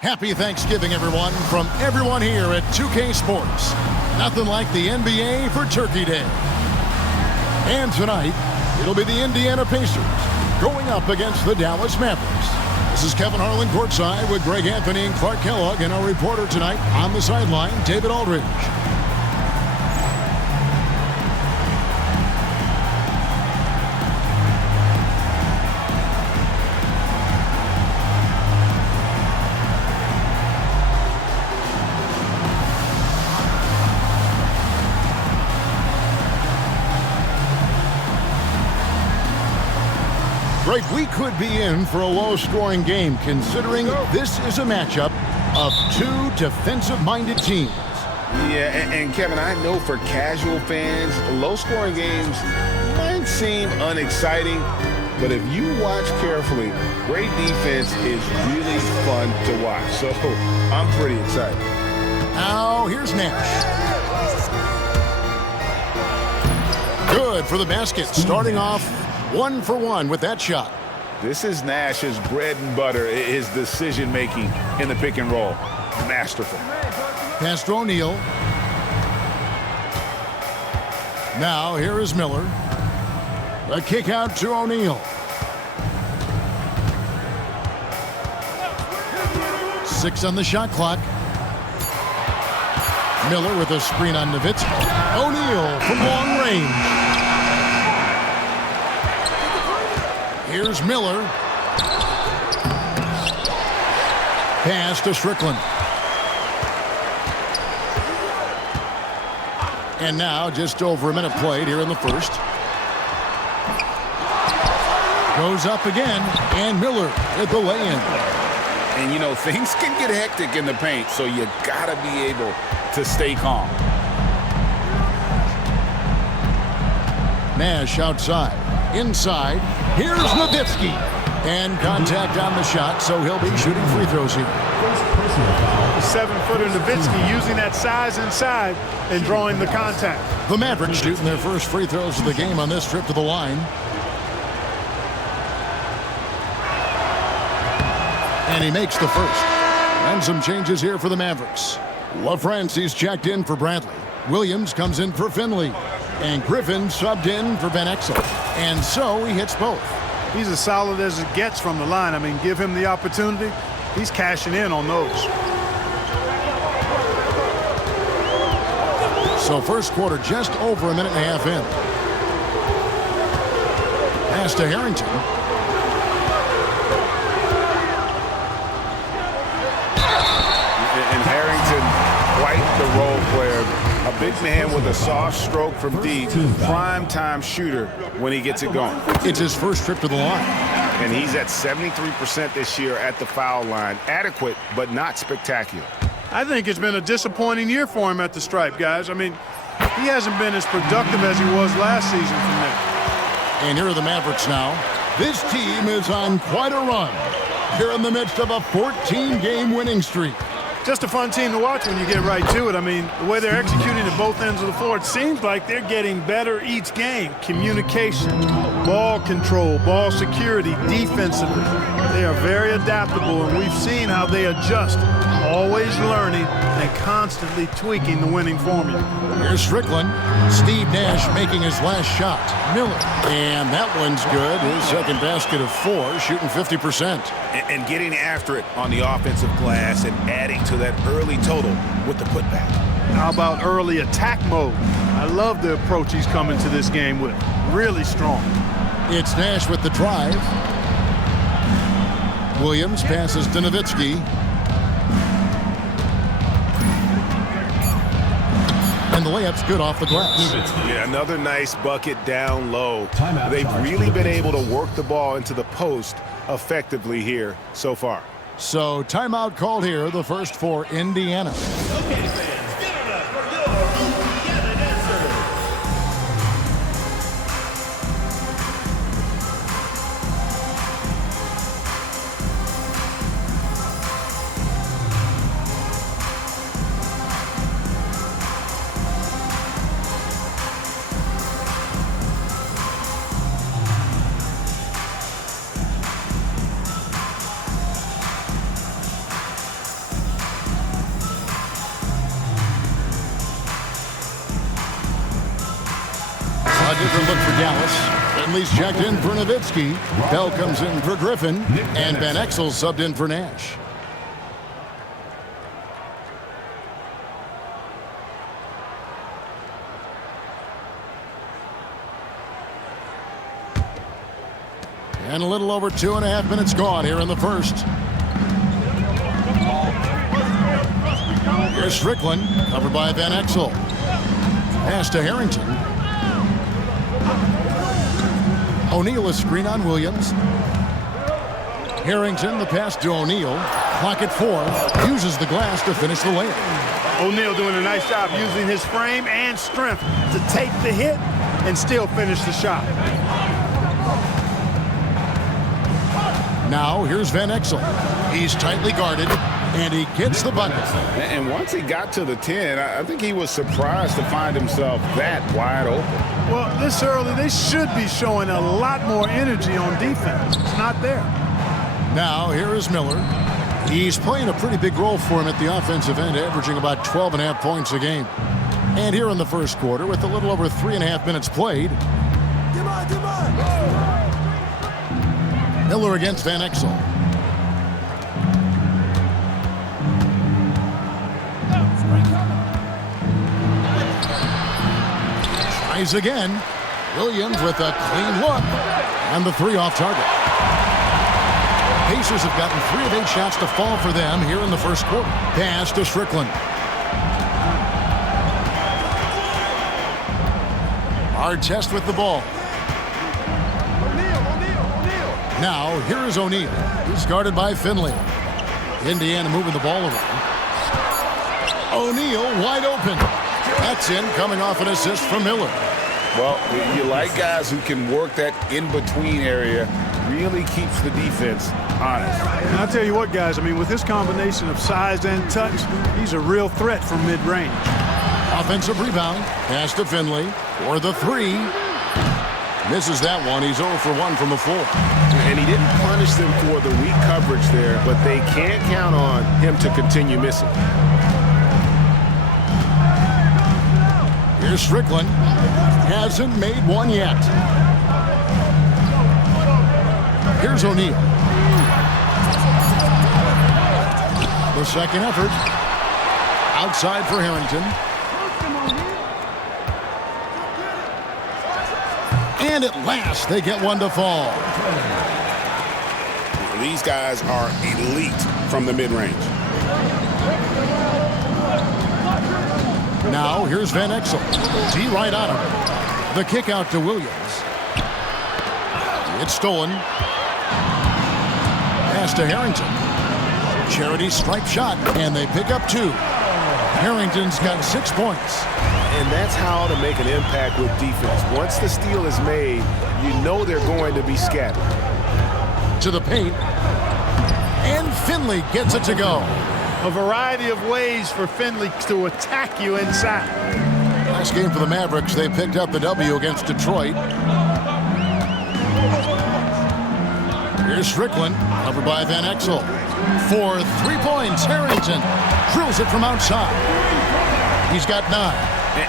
Happy Thanksgiving, everyone, from everyone here at 2K Sports. Nothing like the NBA for Turkey Day. And tonight, it'll be the Indiana Pacers going up against the Dallas Mavericks. This is Kevin Harlan courtside with Greg Anthony and Clark Kellogg, and our reporter tonight on the sideline, David Aldridge. Greg, we could be in for a low-scoring game, considering this is a matchup of two defensive-minded teams. Yeah, and Kevin, I know for casual fans, low-scoring games might seem unexciting, but if you watch carefully, great defense is really fun to watch. So I'm pretty excited. Now, here's Nash. Good for the basket, starting off 1 for 1 with that shot. This is Nash's bread and butter, his decision-making in the pick and roll. Masterful. Pass to O'Neal. Now, here is Miller. A kick out to O'Neal. 6 on the shot clock. Miller with a screen on Nowitzki. O'Neal from long range. Here's Miller. Pass to Strickland. And now just over a minute played here in the first. Goes up again, and Miller at the lay-in. And, you know, things can get hectic in the paint, so you got to be able to stay calm. Nash outside. Inside, here's Nowitzki. And contact on the shot, so he'll be shooting free throws here. The 7-footer Nowitzki using that size inside and drawing the contact. The Mavericks shooting their first free throws of the game on this trip to the line. And he makes the first. And some changes here for the Mavericks. LaFrancis checked in for Bradley. Williams comes in for Finley. And Griffin subbed in for Van Exel. And so he hits both. He's as solid as it gets from the line. I mean, give him the opportunity. He's cashing in on those. So first quarter just over a minute and a half in. Pass to Harrington. And Harrington, quite the role player. A big man with a soft stroke from deep, prime-time shooter when he gets it going. It's his first trip to the line. And he's at 73% this year at the foul line. Adequate, but not spectacular. I think it's been a disappointing year for him at the stripe, guys. I mean, he hasn't been as productive as he was last season from there. And here are the Mavericks now. This team is on quite a run. They're in the midst of a 14-game winning streak. Just a fun team to watch when you get right to it. I mean, the way they're executing at both ends of the floor, it seems like they're getting better each game. Communication, ball control, ball security, defensively. They are very adaptable, and we've seen how they adjust, always learning and constantly tweaking the winning formula. Here's Strickland. Steve Nash making his last shot. Miller. And that one's good. His second basket of 4, shooting 50%. And getting after it on the offensive glass and adding to that early total with the putback. How about early attack mode? I love the approach he's coming to this game with. Really strong. It's Nash with the drive. Williams passes to Nowitzki. And the layup's good off the glass. Yeah, another nice bucket down low. They've really been able to work the ball into the post effectively here so far. So timeout called here, the first for Indiana. Okay, fans, give it up for your Indiana dancer. different look for Dallas. Finley's checked in for Nowitzki. Bell comes in for Griffin. And Van Exel subbed in for Nash. And a little over 2.5 minutes gone here in the first. Here's Strickland, covered by Van Exel. Pass to Harrington. O'Neal a screen on Williams. Harrington, the pass to O'Neal. Clock at 4. Uses the glass to finish the layup. O'Neal doing a nice job using his frame and strength to take the hit and still finish the shot. Now here's Van Exel. He's tightly guarded, and he gets the bucket. And once he got to the 10, I think he was surprised to find himself that wide open. Well, this early, they should be showing a lot more energy on defense. It's not there. Now here is Miller. He's playing a pretty big role for him at the offensive end, averaging about 12.5 points a game. And here in the first quarter, with a little over 3.5 minutes played, Miller against Van Exel. Tries again. Williams with a clean look. And the 3 off target. Pacers have gotten 3 of 8 shots to fall for them here in the first quarter. Pass to Strickland. Artest with the ball. Now, here is O'Neal. He's guarded by Finley. Indiana moving the ball around. O'Neal wide open. That's in, coming off an assist from Miller. Well, you like guys who can work that in-between area. Really keeps the defense honest. And I'll tell you what, guys, I mean, with his combination of size and touch, he's a real threat from mid-range. Offensive rebound. Pass to Finley for the 3. Misses that one. He's 0 for 1 from the floor. And he didn't punish them for the weak coverage there, but they can't count on him to continue missing. Here's Strickland. Hasn't made one yet. Here's O'Neal. The second effort. Outside for Harrington. And at last, they get one to fall. These guys are elite from the mid-range. Now, here's Van Exel. D right on him. The kick out to Williams. It's stolen. Pass to Harrington. Charity stripe shot, and they pick up 2. Harrington's got 6 points. And that's how to make an impact with defense. Once the steal is made, you know they're going to be scattered. To the paint. And Finley gets it to go. A variety of ways for Finley to attack you inside. Last game for the Mavericks, they picked up the W against Detroit. Here's Strickland, covered by Van Exel. For 3 points, Harrington drills it from outside. He's got 9.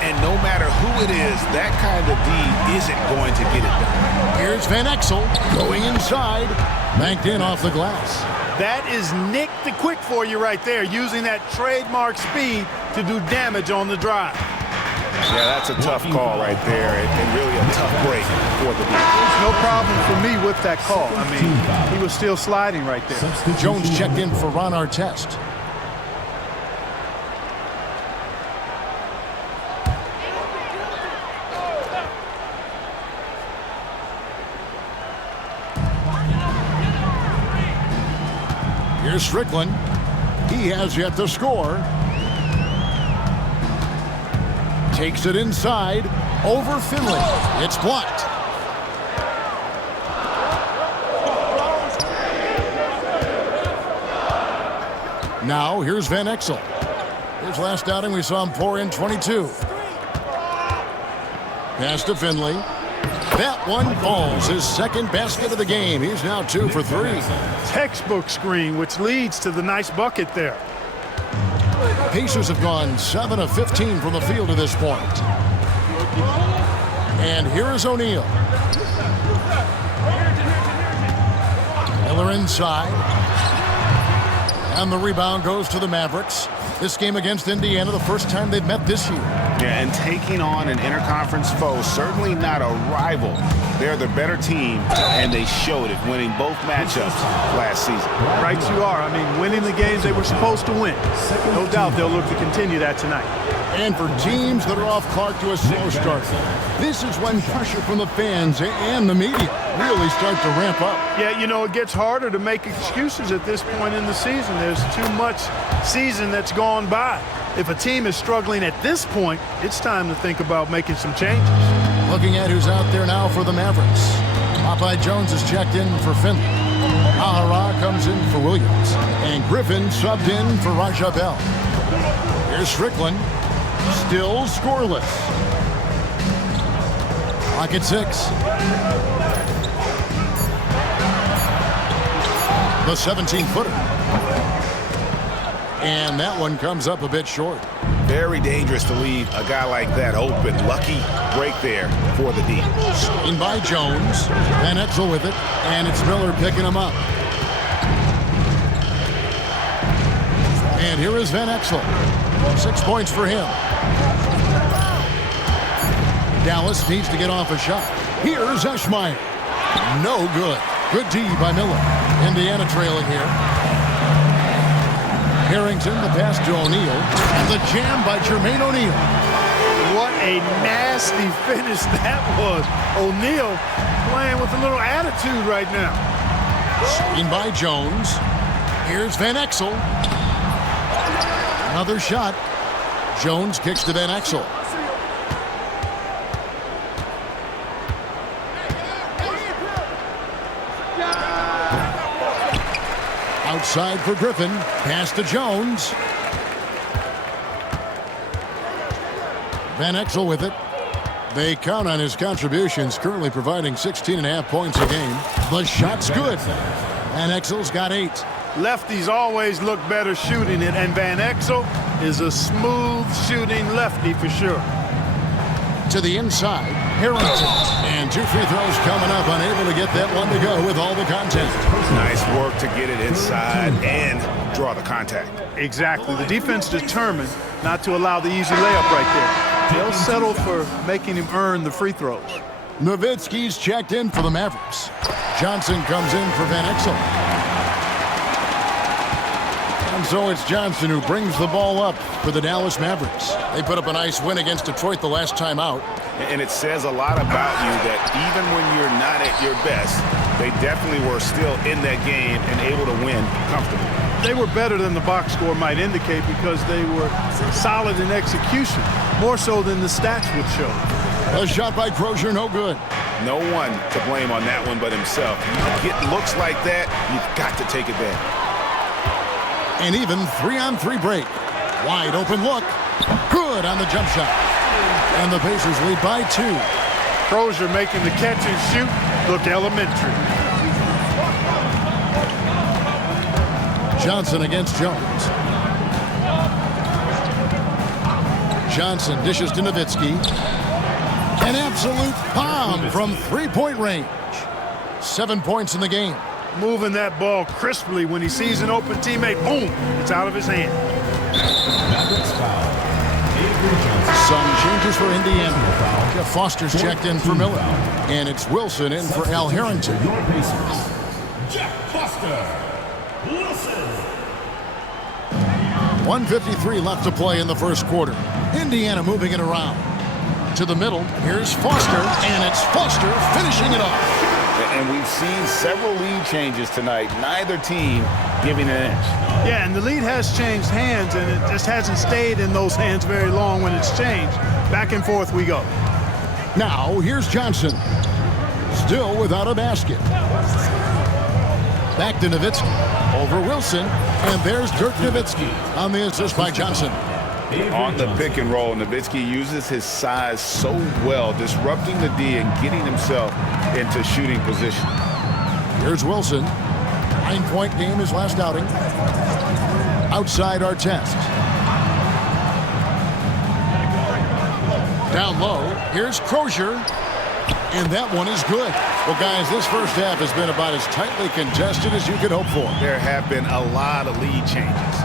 And no matter who it is, that kind of D isn't going to get it done. Here's Van Exel going inside. Banked in off the glass. That is Nick the Quick for you right there, using that trademark speed to do damage on the drive. Yeah, that's a tough call right there, and really a tough break for the defense. No problem for me with that call. I mean, he was still sliding right there. Jones checked in for Ron Artest. Here's Strickland. He has yet to score. Takes it inside. Over Finley. It's blocked. Now, here's Van Exel. His last outing, we saw him pour in 22. Pass to Finley. That one falls. His second basket of the game. He's now 2 for 3. Textbook screen, which leads to the nice bucket there. Pacers have gone 7 of 15 from the field to this point. And here is O'Neal. Miller inside. And the rebound goes to the Mavericks. This game against Indiana, the first time they've met this year. Yeah, and taking on an interconference foe, certainly not a rival. They're the better team, and they showed it, winning both matchups last season. Right you are. I mean, winning the games they were supposed to win. No doubt they'll look to continue that tonight. And for teams that are off Clark to a slow start, this is when pressure from the fans and the media really start to ramp up. Yeah, you know, it gets harder to make excuses at this point in the season. There's too much season that's gone by. If a team is struggling at this point, it's time to think about making some changes. Looking at who's out there now for the Mavericks. Popeye Jones is checked in for Finley. Ahara comes in for Williams. And Griffin subbed in for Raja Bell. Here's Strickland. Still scoreless. Clock at 6. The 17-footer. And that one comes up a bit short. Very dangerous to leave a guy like that open. Lucky break there for the D. In by Jones. Van Exel with it. And it's Miller picking him up. And here is Van Exel. 6 points for him. Dallas needs to get off a shot. Here's Eschmeyer. No good. Good D by Miller. Indiana trailing here. Harrington, the pass to O'Neal. And the jam by Jermaine O'Neal. What a nasty finish that was. O'Neal playing with a little attitude right now. Screen by Jones. Here's Van Exel. Another shot. Jones kicks to Van Exel. Outside for Griffin. Pass to Jones. Van Exel with it. They count on his contributions, currently providing 16.5 points a game. The shot's good. Van Exel's got 8. Lefties always look better shooting it, and Van Exel is a smooth shooting lefty for sure. To the inside, Harrington. And 2 free throws coming up, unable to get that one to go with all the contact. Nice work to get it inside and draw the contact. Exactly. The defense determined not to allow the easy layup right there. They'll settle for making him earn the free throws. Nowitzki's checked in for the Mavericks. Johnson comes in for Van Exel. And so it's Johnson who brings the ball up for the Dallas Mavericks. They put up a nice win against Detroit the last time out. And it says a lot about you that even when you're not at your best, they definitely were still in that game and able to win comfortably. They were better than the box score might indicate because they were solid in execution, more so than the stats would show. A shot by Crozier, no good. No one to blame on that one but himself. You get looks like that, you've got to take it back. An even 3-on-3 break. Wide open look. Good on the jump shot. And the Pacers lead by 2. Crozier making the catch and shoot look elementary. Johnson against Jones. Johnson dishes to Nowitzki. An absolute bomb from 3-point range. 7 points in the game. Moving that ball crisply when he sees an open teammate. Boom! It's out of his hand. Some changes for Indiana. Jeff Foster's checked in for Miller. And it's Wilson in for Al Harrington. Jeff Foster. Wilson. 1:53 left to play in the first quarter. Indiana moving it around. To the middle. Here's Foster. And it's Foster finishing it off. And we've seen several lead changes tonight. Neither team giving an inch. Yeah, and the lead has changed hands, and it just hasn't stayed in those hands very long when it's changed. Back and forth we go. Now, here's Johnson. Still without a basket. Back to Nowitzki. Over Wilson. And there's Dirk Nowitzki on the assist by Johnson. On the pick and roll, Nowitzki uses his size so well, disrupting the D and getting himself into shooting position. Here's Wilson. 9-point game his last outing. Outside our test. Down low. Here's Crozier. And that one is good. Well, guys, this first half has been about as tightly contested as you could hope for. There have been a lot of lead changes.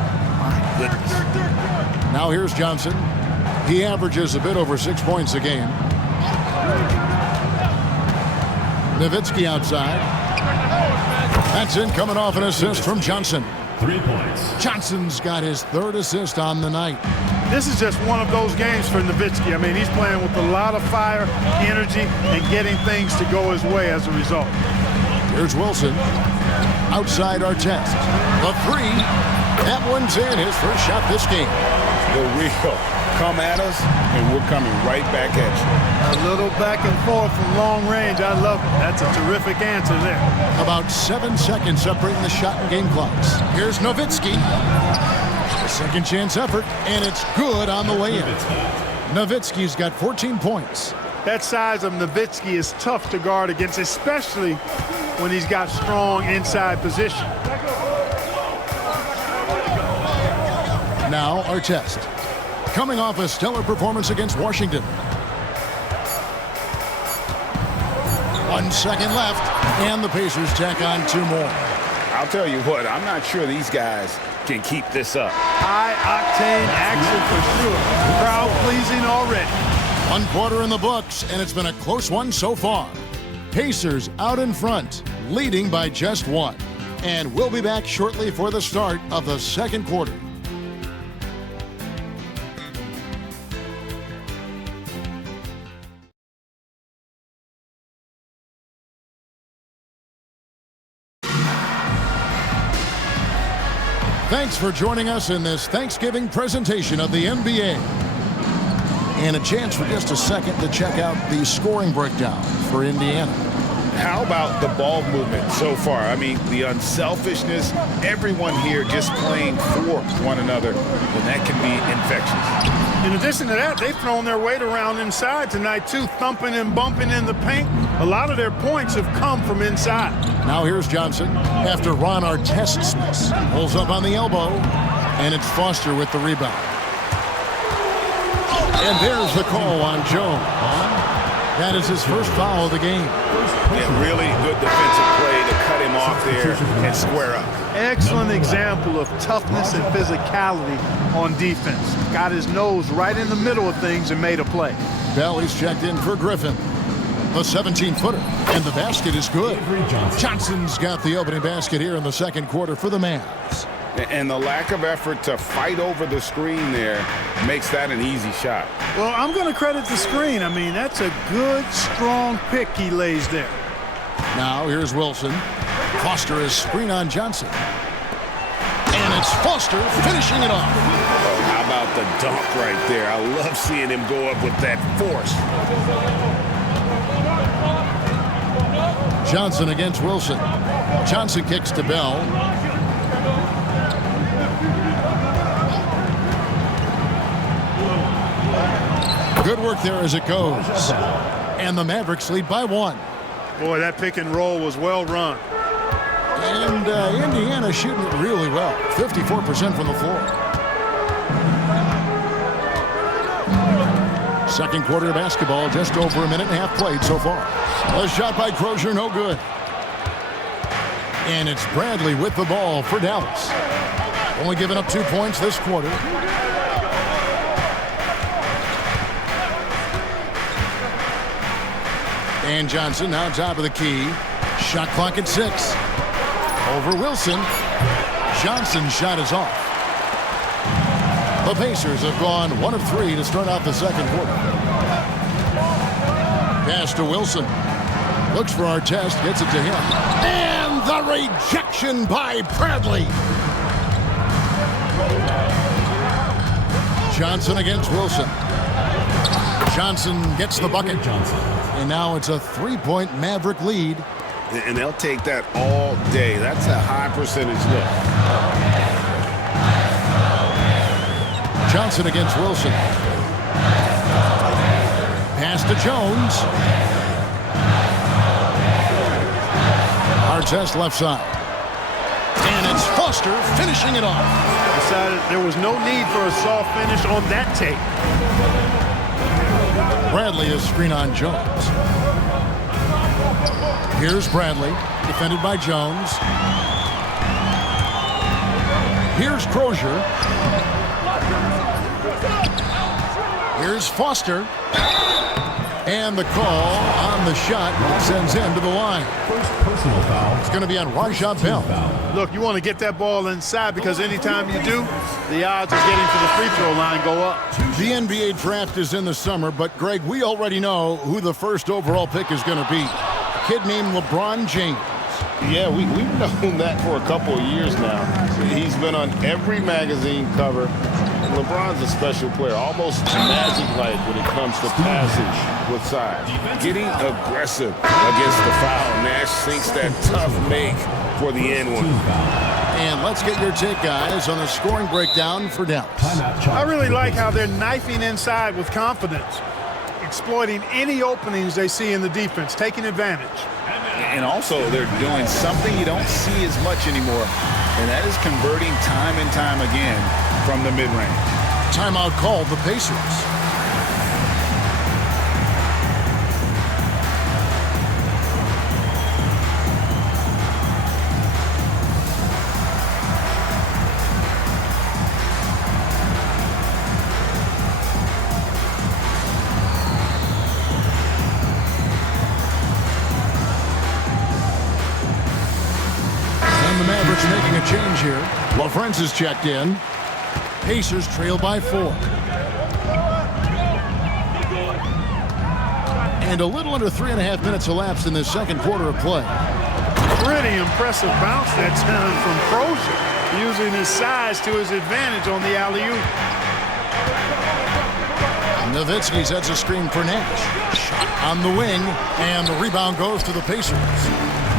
My goodness. Now here's Johnson. He averages a bit over 6 points a game. Nowitzki outside. That's in, coming off an assist from Johnson. 3 points. Johnson's got his third assist on the night. This is just one of those games for Nowitzki. I mean, he's playing with a lot of fire, energy, and getting things to go his way as a result. Here's Wilson. Outside Artest. The three. That one's in, his first shot this game. The real. Come at us, and we're coming right back at you. A little back and forth from long range. I love it. That's a terrific answer there. About 7 seconds separating the shot and game clocks. Here's Nowitzki. A second chance effort, and it's good on the way in. Nowitzki's got 14 points. That size of Nowitzki is tough to guard against, especially when he's got strong inside position. Now Artest. Coming off a stellar performance against Washington. 1 second left, and the Pacers tack on 2 more. I'll tell you what, I'm not sure these guys can keep this up. High-octane action for sure. Crowd-pleasing already. 1 quarter in the books, and it's been a close one so far. Pacers out in front, leading by just 1. And we'll be back shortly for the start of the second quarter. Thanks for joining us in this Thanksgiving presentation of the NBA. And a chance for just a second to check out the scoring breakdown for Indiana. How about the ball movement so far? I mean, the unselfishness, everyone here just playing for one another, and that can be infectious. In addition to that, they've thrown their weight around inside tonight, too, thumping and bumping in the paint. A lot of their points have come from inside. Now here's Johnson after Ron Artest miss. Pulls up on the elbow, and it's Foster with the rebound. And there's the call on Jones. That is his first foul of the game. Yeah, really good defensive play to cut him off there and square up. Excellent example of toughness and physicality on defense. Got his nose right in the middle of things and made a play. Bell is checked in for Griffin. The 17-footer, and the basket is good. Johnson's got the opening basket here in the second quarter for the Mavs. And the lack of effort to fight over the screen there makes that an easy shot. Well, I'm going to credit the screen. I mean, that's a good, strong pick he lays there. Now here's Wilson. Foster is screen on Johnson. And it's Foster finishing it off. Oh, how about the dunk right there? I love seeing him go up with that force. Johnson against Wilson. Johnson kicks to Bell. Good work there as it goes. And the Mavericks lead by 1. Boy, that pick and roll was well run. And Indiana shooting it really well. 54% from the floor. Second quarter of basketball, just over a minute and a half played so far. A shot by Crozier, no good. And it's Bradley with the ball for Dallas. Only giving up 2 points this quarter. And Johnson now top of the key. Shot clock at 6. Over Wilson. Johnson's shot is off. The Pacers have gone 1 of 3 to start out the second quarter. Pass to Wilson. Looks for Artest, gets it to him. And the rejection by Bradley. Johnson against Wilson. Johnson gets the bucket. And now it's a 3-point Maverick lead. And they'll take that all day. That's a high percentage look. Johnson against Wilson. Pass to Jones. Artest left side. And it's Foster finishing it off. Decided there was no need for a soft finish on that tape. Bradley is screen on Jones. Here's Bradley, defended by Jones. Here's Crozier. Here's Foster. And the call on the shot sends him to the line. First personal foul. It's going to be on Rajah Bell. Look, you want to get that ball inside because anytime you do, the odds of getting to the free throw line go up. The NBA draft is in the summer, but Greg, we already know who the first overall pick is going to be. A kid named LeBron James. Yeah, we've known that for a couple of years now. He's been on every magazine cover. LeBron's a special player, almost magic-like when it comes to passage with size. Getting aggressive against the foul. Nash sinks that tough make for the end one. And let's get your take, guys, on the scoring breakdown for Dallas. I really like how they're knifing inside with confidence, exploiting any openings they see in the defense, taking advantage. And also, they're doing something you don't see as much anymore, and that is converting time and time again from the mid-range. Timeout called the Pacers. Making a change here. LaFrance is checked in. Pacers trail by 4. And a little under 3.5 minutes elapsed in the second quarter of play. Pretty impressive bounce that time from Crozier, using his size to his advantage on the alley-oop. Nowitzki sets a screen for Nash. Shot on the wing, and the rebound goes to the Pacers.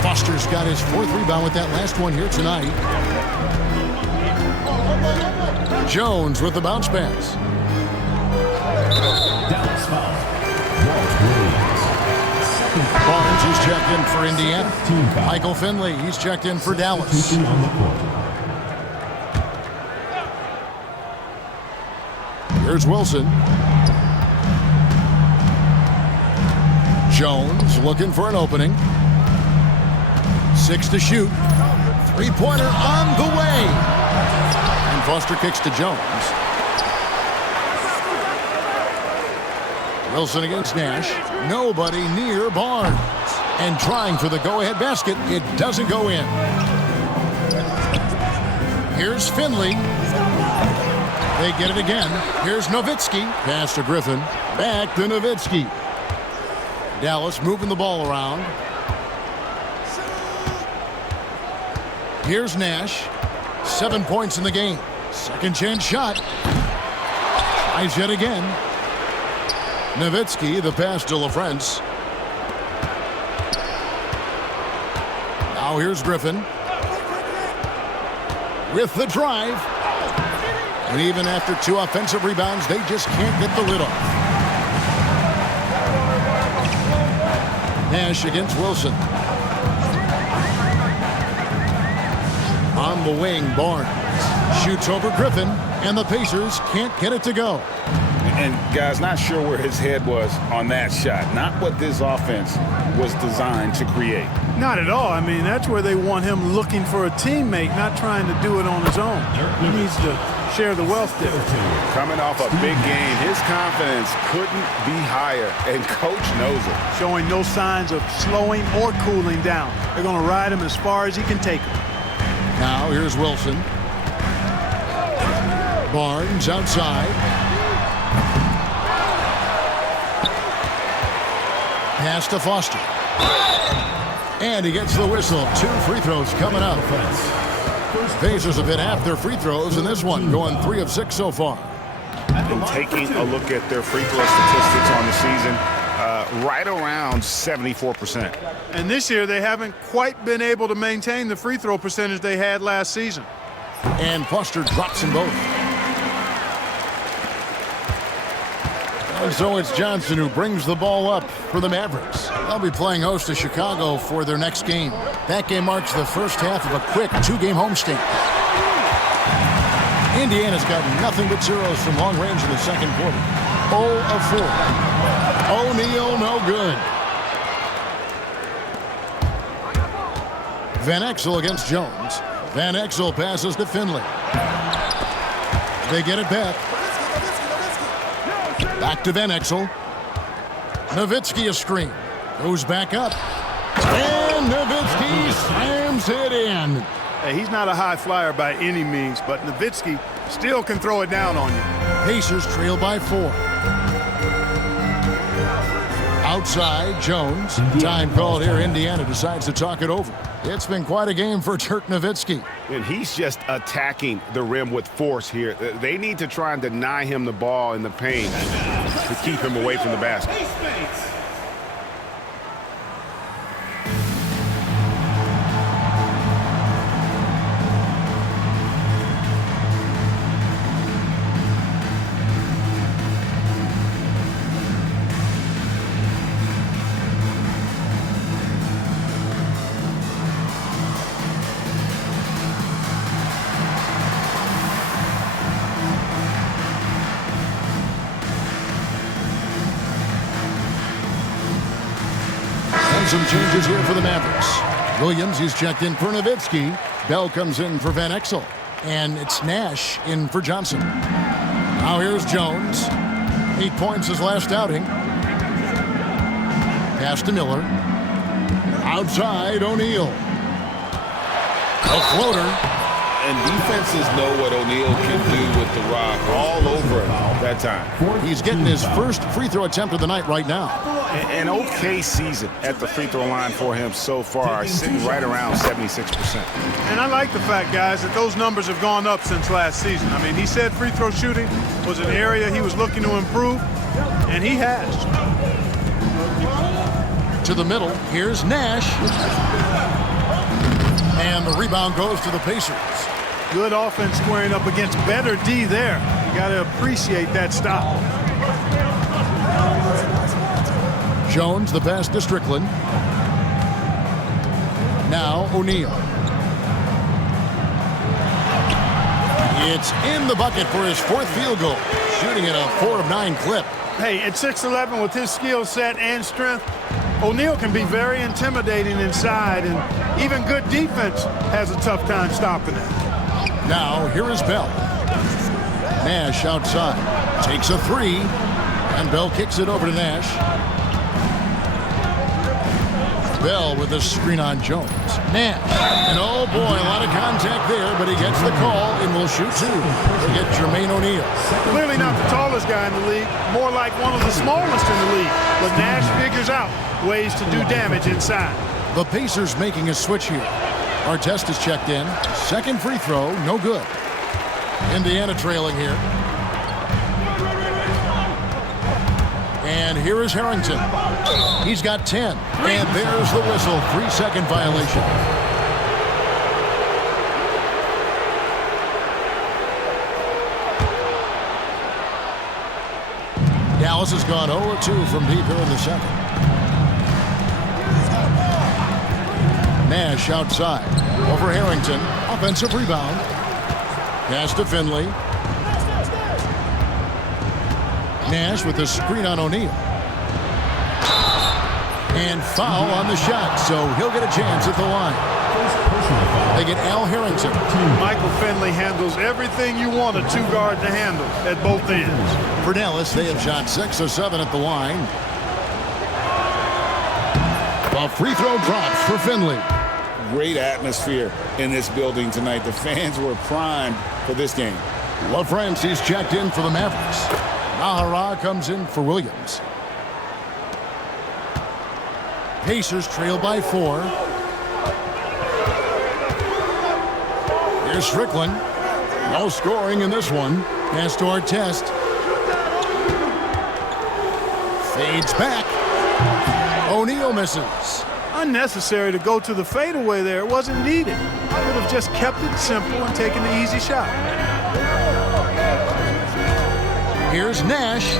Foster's got his 4th rebound with that last one here tonight. Jones with the bounce pass. Dallas foul. Walt Williams. Barnes, he's checked in for Indiana. Michael Finley, he's checked in for Dallas. On the court. Here's Wilson. Jones looking for an opening. 6 to shoot. 3-pointer on the way. And Foster kicks to Jones. Wilson against Nash. Nobody near Barnes. And trying for the go-ahead basket. It doesn't go in. Here's Finley. They get it again. Here's Nowitzki. Pass to Griffin. Back to Nowitzki. Dallas moving the ball around. Here's Nash. 7 points in the game. Second chance shot. Tries yet again. Nowitzki, the pass to LaFrance. Now here's Griffin. With the drive. And even after 2 offensive rebounds, they just can't get the lid off. Nash against Wilson. On the wing, Barnes shoots over Griffin, and the Pacers can't get it to go. And guys, not sure where his head was on that shot. Not what this offense was designed to create. Not at all. I mean, that's where they want him looking for a teammate, not trying to do it on his own. He needs to share the wealth there. Coming off a big game, his confidence couldn't be higher, and coach knows it. Showing no signs of slowing or cooling down. They're going to ride him as far as he can take him. Now here's Wilson. Barnes outside. Pass to Foster. And he gets the whistle. 2 free throws coming up. Pacers have hit half their free throws in this one, going 3 of 6 so far. And taking a look at their free throw statistics on the season, right around 74%. And this year, they haven't quite been able to maintain the free throw percentage they had last season. And Foster drops them both. And so it's Johnson who brings the ball up for the Mavericks. They'll be playing host to Chicago for their next game. That game marks the first half of a quick 2-game homestand. Indiana's got nothing but zeros from long range in the second quarter. 0 of 4. O'Neal, no good. Van Exel against Jones. Van Exel passes to Finley. They get it back. Back to Van Exel. Nowitzki a screen. Goes back up. And Nowitzki slams it in. Hey, he's not a high flyer by any means, but Nowitzki still can throw it down on you. Pacers trail by 4. Outside, Jones. Time called here. Indiana decides to talk it over. It's been quite a game for Dirk Nowitzki. And he's just attacking the rim with force here. They need to try and deny him the ball in the paint to keep him away from the basket. Some changes here for the Mavericks. Williams, he's checked in for Nowitzki. Bell comes in for Van Exel. And it's Nash in for Johnson. Now here's Jones. 8 points his last outing. Pass to Miller. Outside, O'Neal. A floater. And defenses know what O'Neal can do with the rock all over him that time. He's getting his first free throw attempt of the night right now. An okay season at the free throw line for him so far, sitting right around 76%. And I like the fact, guys, that those numbers have gone up since last season. I mean, he said free throw shooting was an area he was looking to improve, and he has. To the middle, here's Nash. And the rebound goes to the Pacers. Good offense squaring up against better D there. You got to appreciate that stop. Jones, the pass to Strickland. Now O'Neal. It's in the bucket for his 4th field goal. Shooting at a 4 of 9 clip. Hey, at 6'11", with his skill set and strength, O'Neal can be very intimidating inside, and even good defense has a tough time stopping it. Now, here is Bell. Nash outside. Takes a 3, and Bell kicks it over to Nash. Bell with a screen on Jones. Nash. And oh boy, a lot of contact there, but he gets the call and will shoot 2 to get Jermaine O'Neal. Clearly not the tallest guy in the league, more like one of the smallest in the league. But Nash figures out ways to do damage inside. The Pacers making a switch here. Artest is checked in. 2nd free throw, no good. Indiana trailing here. And here is Harrington. He's got 10. And there's the whistle. 3-second violation. Dallas has gone 0-2 from deep here in the 2nd. Nash outside. Over Harrington. Offensive rebound. Pass to Finley. Nash with the screen on O'Neal. And foul on the shot, so he'll get a chance at the line. They get Al Harrington. Michael Finley handles everything you want a 2-guard to handle at both ends. For Dallas, they have shot 6 of 7 at the line. A free throw drops for Finley. Great atmosphere in this building tonight. The fans were primed for this game. LaFrancis checked in for the Mavericks. Nahara comes in for Williams. Pacers trail by 4. Here's Strickland. No scoring in this one. Pass to Artest. Fades back. O'Neal misses. Unnecessary to go to the fadeaway there. It wasn't needed. Could have just kept it simple and taken the easy shot. Here's Nash.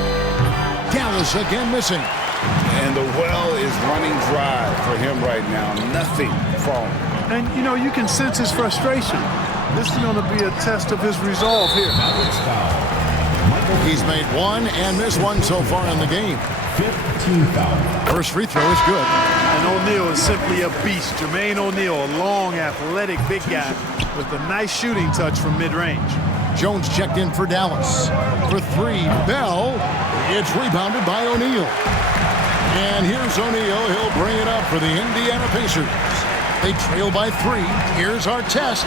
Dallas again missing. And the well is running dry for him right now. Nothing falling. And, you know, you can sense his frustration. This is going to be a test of his resolve here. He's made one and missed one so far in the game. 5th team foul. First free throw is good. And O'Neal is simply a beast. Jermaine O'Neal, a long, athletic, big guy with a nice shooting touch from mid-range. Jones checked in for Dallas. For three, Bell. It's rebounded by O'Neal. And here's O'Neal. He'll bring it up for the Indiana Pacers. They trail by 3. Here's our test.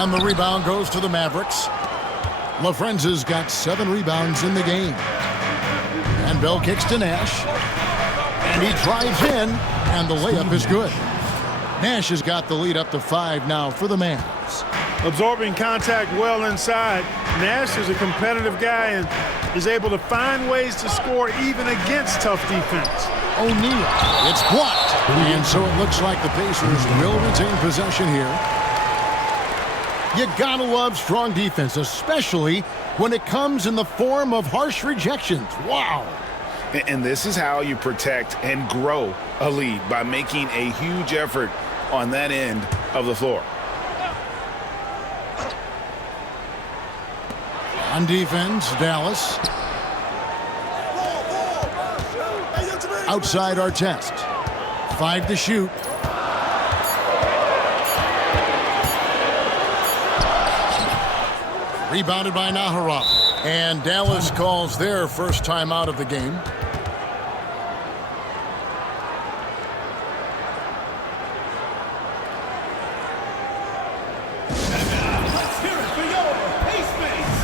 And the rebound goes to the Mavericks. LaFrenza's got 7 rebounds in the game. And Bell kicks to Nash. And he drives in, and the layup is good. Nash has got the lead up to 5 now for the Mavs. Absorbing contact well inside. Nash is a competitive guy and is able to find ways to score even against tough defense. O'Neal, it's blocked. And so it looks like the Pacers will retain possession here. You gotta love strong defense, especially when it comes in the form of harsh rejections. Wow. And this is how you protect and grow a lead, by making a huge effort on that end of the floor. On defense, Dallas. Outside our test. 5 to shoot. Rebounded by Naharov. And Dallas calls their first time out of the game. Let's hear it for your pace base.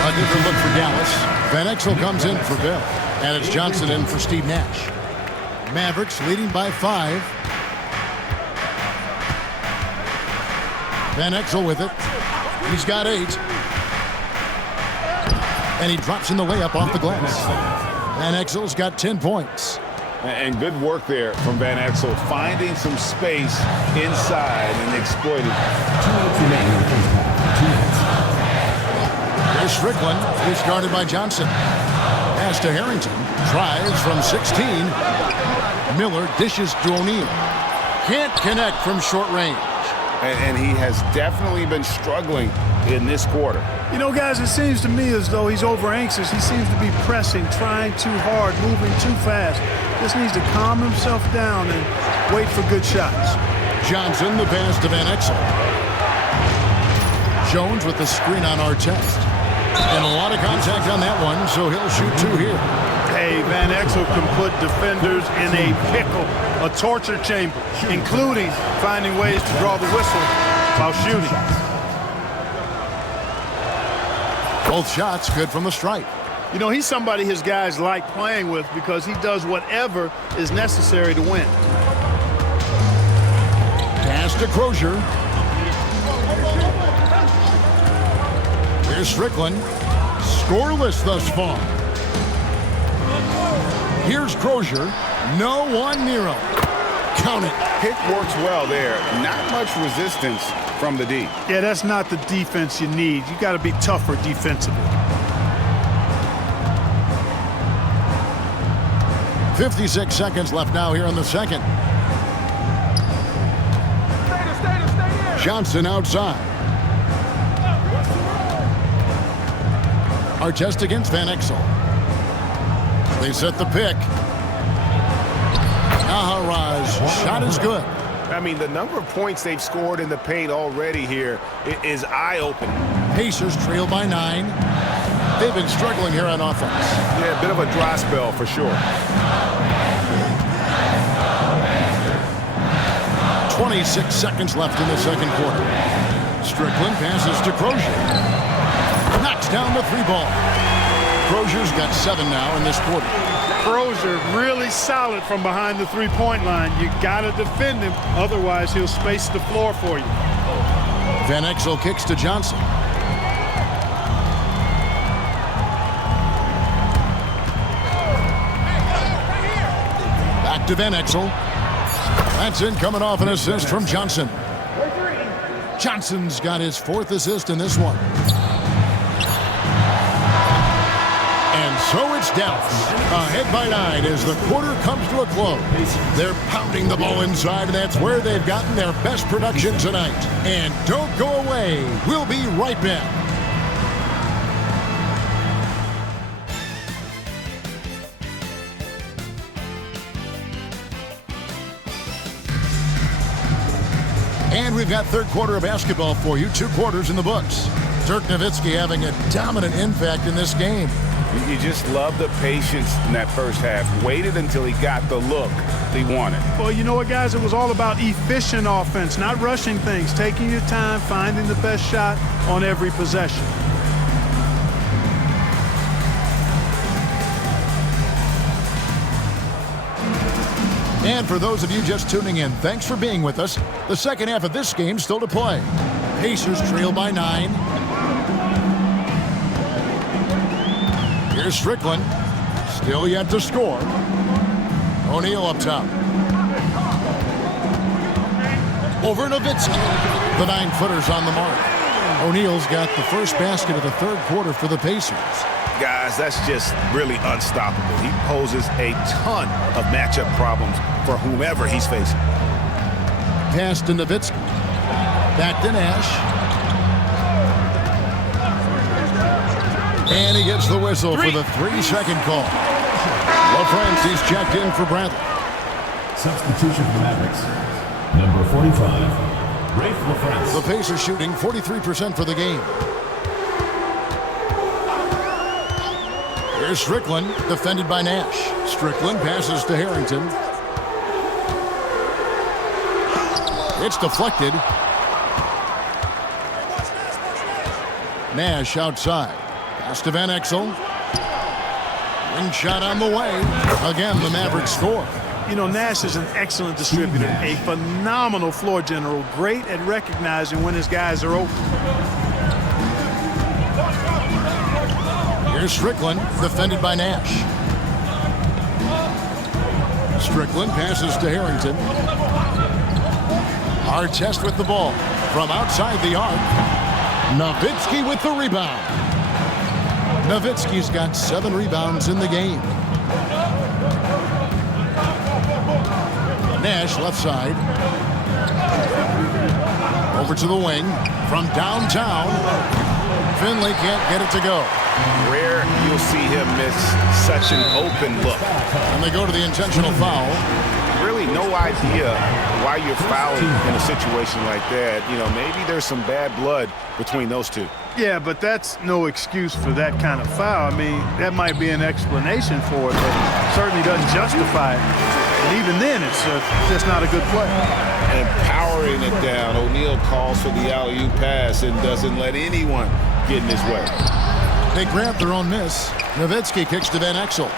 A different look for Dallas. Van Exel comes in for Bell. And it's Johnson in for Steve Nash. Mavericks leading by 5. Van Exel with it. He's got 8. And he drops in the layup off the glass. Van Exel's got 10 points. And good work there from Van Exel, finding some space inside and exploiting. 2 minutes remaining in the first half. 2 minutes. Here's Strickland. He's guarded by Johnson. Pass to Harrington. Drives from 16. Miller dishes to O'Neal. Can't connect from short range. And he has definitely been struggling in this quarter. You know, guys, it seems to me as though he's over anxious. He seems to be pressing, trying too hard, moving too fast. Just needs to calm himself down and wait for good shots. Johnson, the pass to Van Exel. Jones with the screen on our test. And a lot of contact on that one, so he'll shoot 2 here. Hey, Van Exel can put defenders in a pickle, a torture chamber, including finding ways to draw the whistle while shooting. Both shots good from the stripe. You know, he's somebody his guys like playing with because he does whatever is necessary to win. Pass to Crozier. Here's Strickland. Scoreless thus far. Here's Crozier. No one near him. Count it. Pick works well there. Not much resistance from the D. Yeah, that's not the defense you need. You got to be tougher defensively. 56 seconds left now here in the second. Johnson outside. Artest against Van Exel. They set the pick. Naharaj, shot is good. I mean, the number of points they've scored in the paint already here is eye-opening. Pacers trail by 9. They've been struggling here on offense. Yeah, a bit of a dry spell for sure. 26 seconds left in the second quarter. Strickland passes to Crozier. Knocks down the 3-ball. Crozier's got 7 now in this quarter. Crozier really solid from behind the three-point line. You got to defend him, otherwise he'll space the floor for you. Van Exel kicks to Johnson. to Van Exel. That's in, coming off an assist from Johnson. Johnson's got his 4th assist in this one. And so it's Dallas ahead by 9 as the quarter comes to a close. They're pounding the ball inside, and that's where they've gotten their best production tonight. And don't go away. We'll be right back. And we've got third quarter of basketball for you. 2 quarters in the books. Dirk Nowitzki having a dominant impact in this game. You just love the patience in that first half. Waited until he got the look he wanted. Well, you know what, guys? It was all about efficient offense, not rushing things, taking your time, finding the best shot on every possession. And for those of you just tuning in, thanks for being with us. The second half of this game still to play. Pacers trail by 9. Here's Strickland. Still yet to score. O'Neal up top. Over Nowitzki. The 9-footer's on the mark. O'Neal's got the first basket of the third quarter for the Pacers. Guys, that's just really unstoppable. He poses a ton of matchup problems for whomever he's facing. Pass to Nowitzki. Back to Nash. And he gets the whistle for the 3-second call. LaFrance's checked in for Bradley. Substitution for Mavericks. Number 45, Rafe LaFrance. The Pacers shooting 43% for the game. Here's Strickland, defended by Nash. Strickland passes to Harrington. It's deflected. Nash outside. Pass to Van Exel. Ring shot on the way. Again, the Mavericks score. You know, Nash is an excellent distributor, a phenomenal floor general, great at recognizing when his guys are open. Here's Strickland, defended by Nash. Strickland passes to Harrington. Artest with the ball from outside the arc. Nowitzki with the rebound. Nowitzki's got 7 rebounds in the game. Nash left side. Over to the wing from downtown. Finley can't get it to go. Rare you'll see him miss such an open look. And they go to the intentional foul. Really no idea why you're fouling in a situation like that. You know, maybe there's some bad blood between those two. Yeah, but that's no excuse for that kind of foul. I mean, that might be an explanation for it, but it certainly doesn't justify it. And even then, it's just not a good play. And powering it down, O'Neal calls for the alley-oop pass and doesn't let anyone get in his way. They grab their own miss. Nowitzki kicks to Van Exel.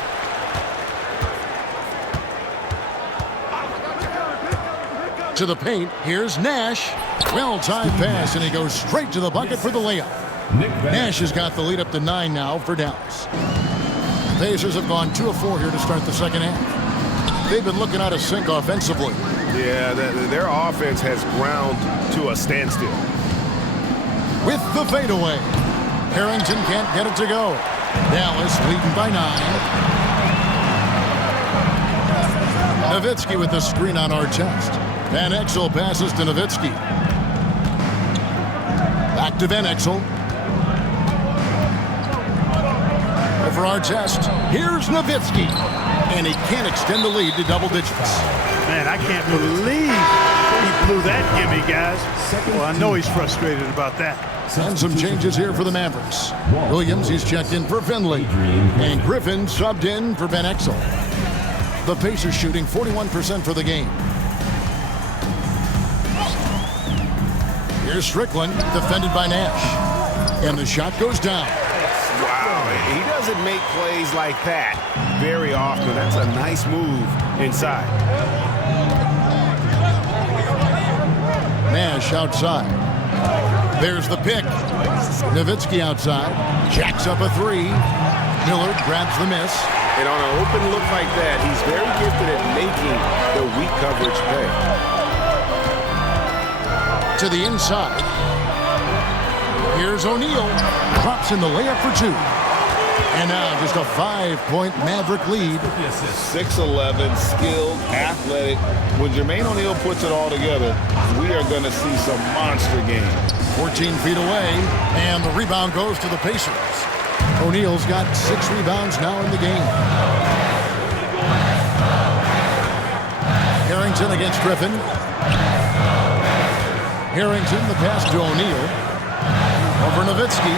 To the paint, here's Nash. Well-timed pass, and he goes straight to the bucket for the layup. Nash has got the lead up to 9 now for Dallas. The Pacers have gone 2 of 4 here to start the second half. They've been looking out of sync offensively. Yeah, their offense has ground to a standstill. With the fadeaway. Harrington can't get it to go. Dallas leading by 9. Nowitzki with the screen on Artest. Van Exel passes to Nowitzki. Back to Van Exel. Over Artest. Here's Nowitzki. And he can't extend the lead to double digits. Man, I can't believe he blew that gimme, guys. Well, I know he's frustrated about that. And some changes here for the Mavericks. Williams, he's checked in for Finley. And Griffin subbed in for Van Exel. The Pacers shooting 41% for the game. Here's Strickland, defended by Nash. And the shot goes down. Wow, he doesn't make plays like that very often. That's a nice move inside. Nash outside. There's the pick. Nowitzki outside. Jacks up a 3. Millard grabs the miss. And on an open look like that, he's very gifted at making the weak coverage pay. To the inside. Here's O'Neal. Drops in the layup for two. And now just a 5-point Maverick lead. 6'11", skilled, athletic. When Jermaine O'Neal puts it all together, we are going to see some monster games. 14 feet away, and the rebound goes to the Pacers. O'Neal's got 6 rebounds now in the game. Harrington against Griffin. Harrington, the pass to O'Neal. Over Nowitzki.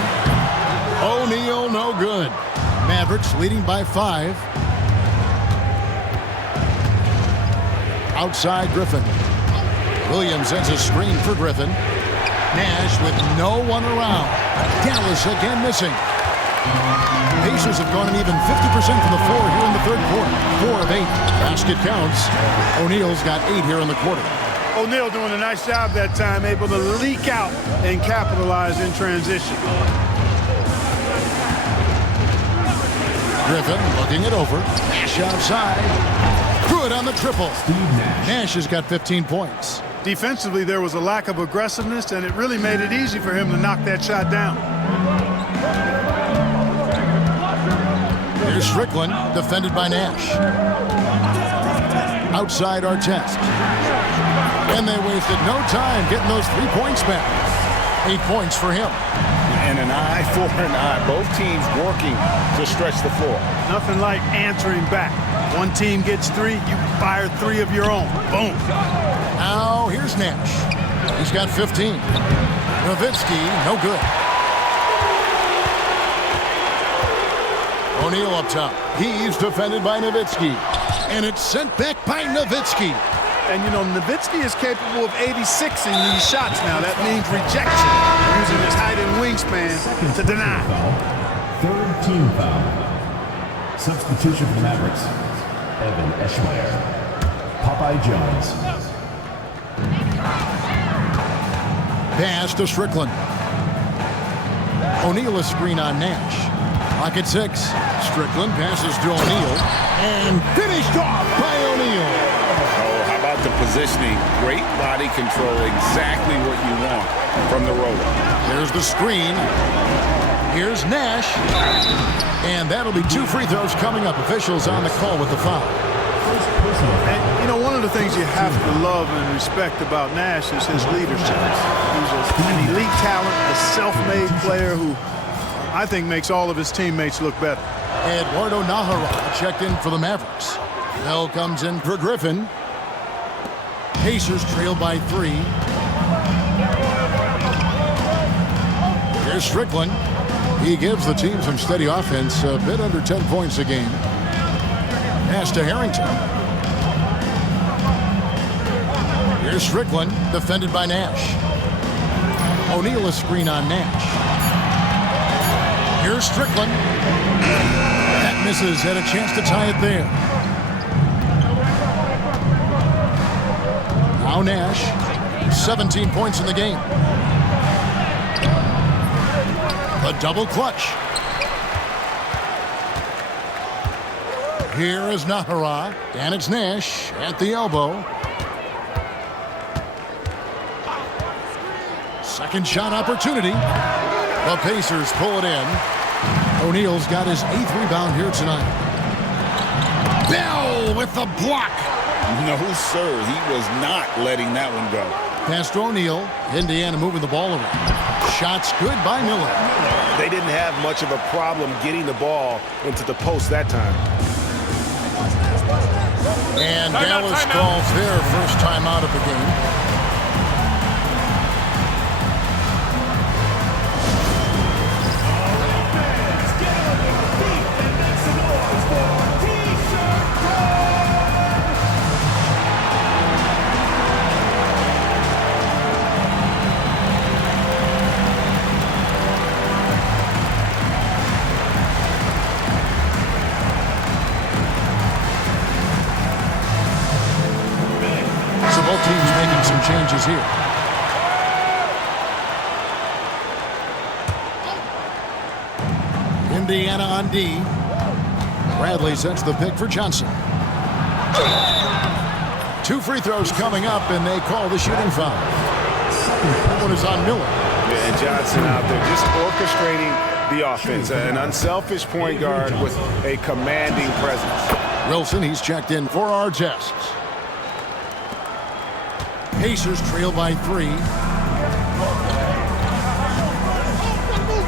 O'Neal, no good. Mavericks leading by 5. Outside Griffin. Williams sends a screen for Griffin. Nash with no one around. Dallas again missing. Pacers have gone an even 50% from the floor here in the third quarter. 4 of 8. Basket counts. O'Neal's got 8 here in the quarter. O'Neal doing a nice job that time, able to leak out and capitalize in transition. Griffin looking it over. Nash outside. Good on the triple. Nash has got 15 points. Defensively, there was a lack of aggressiveness, and it really made it easy for him to knock that shot down. Here's Strickland, defended by Nash. Outside Artest. And they wasted no time getting those 3 points back. 8 points for him. And an eye for an eye. Both teams working to stretch the floor. Nothing like answering back. One team gets 3, you fire 3 of your own. Boom. Now here's Nash. He's got 15. Nowitzki, no good. O'Neal up top. He's defended by Nowitzki. And it's sent back by Nowitzki. And, you know, Nowitzki is capable of 86ing these shots now. That means rejection, using his height and wingspan to deny. Third team foul. Substitution for the Mavericks. Evan Eschmeyer. Popeye Jones. Pass to Strickland. O'Neal a screen on Nash. Clock at 6. Strickland passes to O'Neal. And finished off by O'Neal. The positioning, great body control, exactly what you want from the roller. There's the screen. Here's Nash. And that'll be 2 free throws coming up. Officials on the call with the foul. And, you know, one of the things you have to love and respect about Nash is his leadership. He's an elite talent, a self-made player who I think makes all of his teammates look better. Eduardo Nahara checked in for the Mavericks. Bell comes in for Griffin. Pacers trail by 3. Here's Strickland. He gives the team some steady offense, a bit under 10 points a game. Pass to Harrington. Here's Strickland, defended by Nash. O'Neal a screen on Nash. Here's Strickland. That misses, had a chance to tie it there. Now Nash, 17 points in the game. A double clutch. Here is Nahara, and it's Nash at the elbow. Second shot opportunity. The Pacers pull it in. O'Neal's got his 8th rebound here tonight. Bell with the block. No, sir. He was not letting that one go. Pass to O'Neal. Indiana moving the ball around. Shots good by Miller. They didn't have much of a problem getting the ball into the post that time. And Dallas calls their first timeout of the game. Both teams making some changes here. Indiana on D. Bradley sets the pick for Johnson. 2 free throws coming up, and they call the shooting foul. That one is on Miller. Yeah, and Johnson out there just orchestrating the offense. An unselfish point guard with a commanding presence. Wilson, he's checked in for our tests. Pacers trail by 3.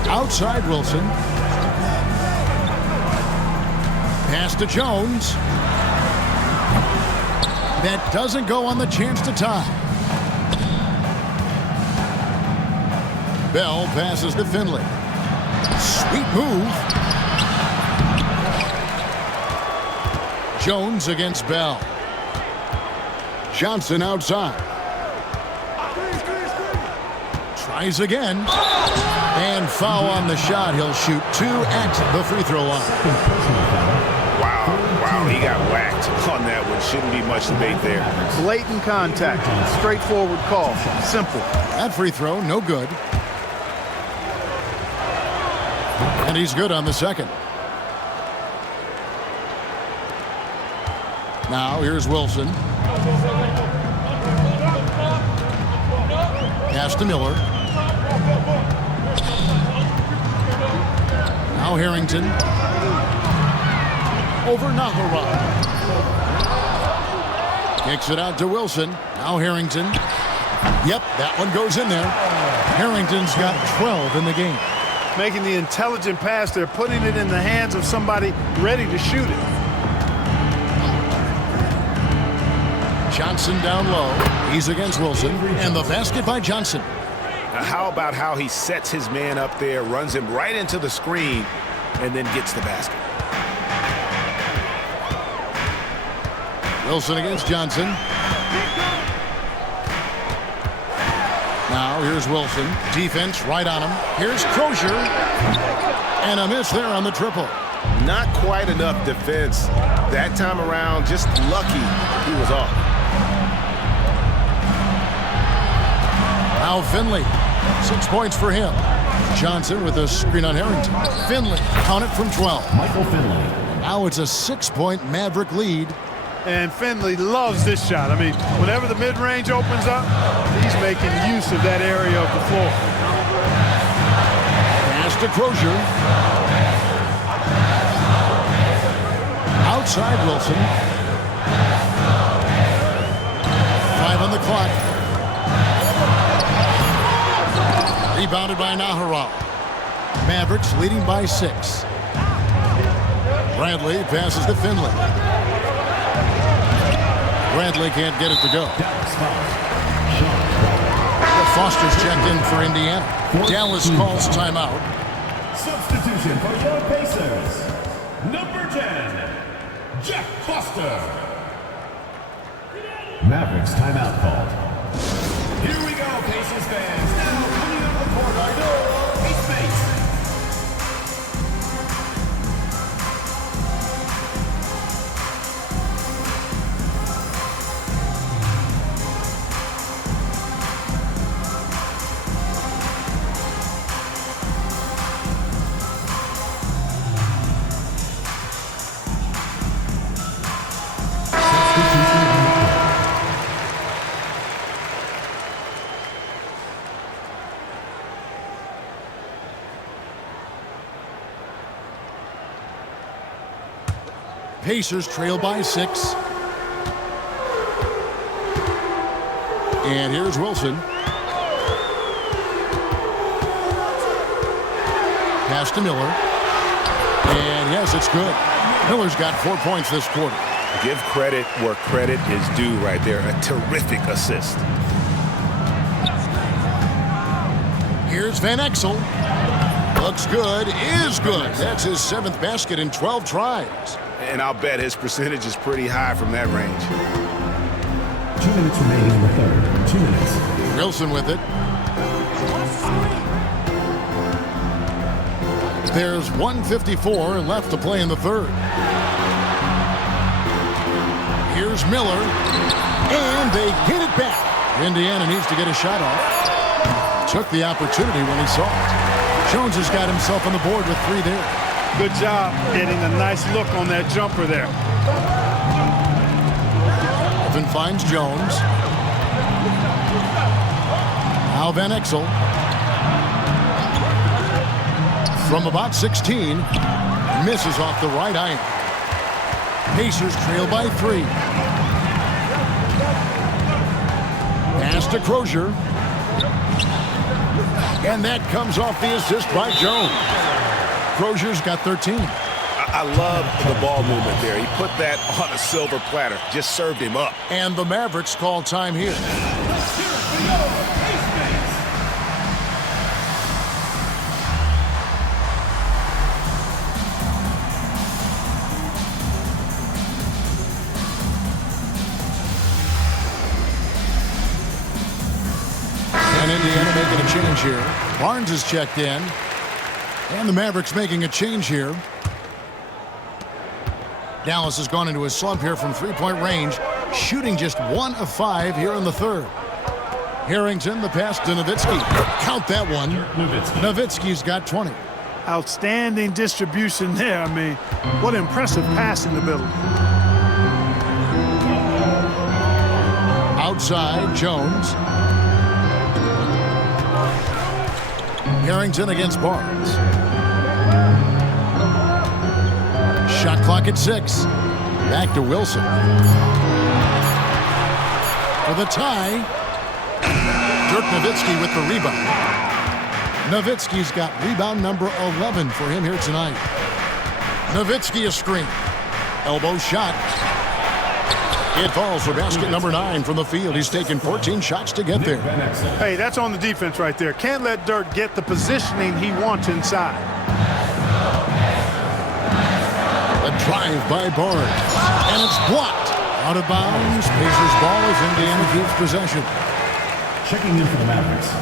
Outside Wilson. Pass to Jones. That doesn't go on the chance to tie. Bell passes to Finley. Sweet move. Jones against Bell. Johnson outside. Tries again. And foul on the shot. He'll shoot 2 at the free throw line. Wow, he got whacked on that one. Shouldn't be much debate there. Blatant contact. Straightforward call. Simple. That free throw, no good. And he's good on the second. Now here's Wilson. Pass to Miller. Now Harrington. Over Naharaj. Kicks it out to Wilson. Now Harrington. Yep, that one goes in there. Harrington's got 12 in the game. Making the intelligent pass there, putting it in the hands of somebody ready to shoot it. Johnson down low. He's against Wilson. And the basket by Johnson. How about how he sets his man up there, runs him right into the screen, and then gets the basket. Wilson against Johnson. Now here's Wilson. Defense right on him. Here's Crozier. And a miss there on the triple. Not quite enough defense that time around. Just lucky he was off. Now Finley. 6 points for him. Johnson with a screen on Harrington. Finley, count it from 12. Michael Finley. Now it's a 6-point Maverick lead. And Finley loves this shot. I mean, whenever the mid-range opens up, he's making use of that area of the floor. Pass to Crozier. Outside Wilson. 5 on the clock. Rebounded by Naharaj. Mavericks leading by 6. Bradley passes to Finley. Bradley can't get it to go. Foster's checked in for Indiana. Dallas calls timeout. Substitution for your Pacers. Number 10, Jeff Foster. Mavericks timeout called. Here we go, Pacers fans. Now coming on the court are your Pace mates. Pacers trail by 6. And here's Wilson. Pass to Miller. And yes, it's good. Miller's got 4 points this quarter. Give credit where credit is due right there. A terrific assist. Here's Van Exel. Looks good, is good. That's his 7th basket in 12 tries. And I'll bet his percentage is pretty high from that range. 2 minutes remaining in the third. 2 minutes. Wilson with it. There's 1:54 left to play in the third. Here's Miller. And they hit it back. Indiana needs to get a shot off. Took the opportunity when he saw it. Jones has got himself on the board with 3 there. Good job getting a nice look on that jumper there. Griffin finds Jones. Now Van Exel. From about 16, misses off the right iron. Pacers trail by 3. Pass to Crozier. And that comes off the assist by Jones. Crozier's got 13. I love the ball movement there. He put that on a silver platter. Just served him up. And the Mavericks call time here. And Indiana making a change here. Barnes is checked in. And the Mavericks making a change here. Dallas has gone into a slump here from three-point range, shooting just 1 of 5 here in the third. Harrington, the pass to Nowitzki. Count that one. Nowitzki's got 20. Outstanding distribution there. I mean, what impressive passing ability. Outside, Jones. Harrington against Barnes. Shot clock at 6. Back to Wilson. For the tie, Dirk Nowitzki with the rebound. Nowitzki's got rebound number 11 for him here tonight. Nowitzki a screen. Elbow shot. It falls for basket number 9 from the field. He's taken 14 shots to get there. Hey, that's on the defense right there. Can't let Dirk get the positioning he wants inside. A drive by Barnes. And it's blocked. Out of bounds. Pacers ball as Indiana keeps possession. Checking in for the Mavericks,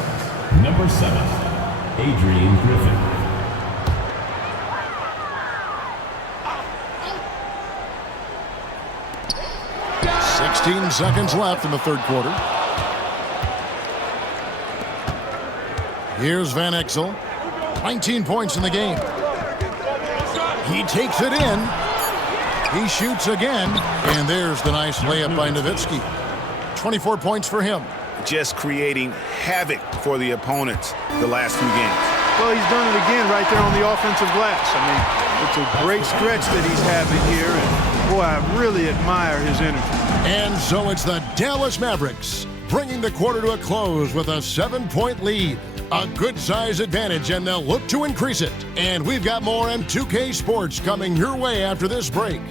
number 7, Adrian Griffin. Sixteen seconds left in the third quarter. Here's Van Exel. 19 points in the game. He takes it in. He shoots again. And there's the nice layup by Nowitzki. 24 points for him. Just creating havoc for the opponents the last few games. Well, he's done it again right there on the offensive glass. I mean, it's a great stretch that he's having here. And, boy, I really admire his energy. And so it's the Dallas Mavericks bringing the quarter to a close with a 7-point lead. A good size advantage, and they'll look to increase it. And we've got more M2K Sports coming your way after this break.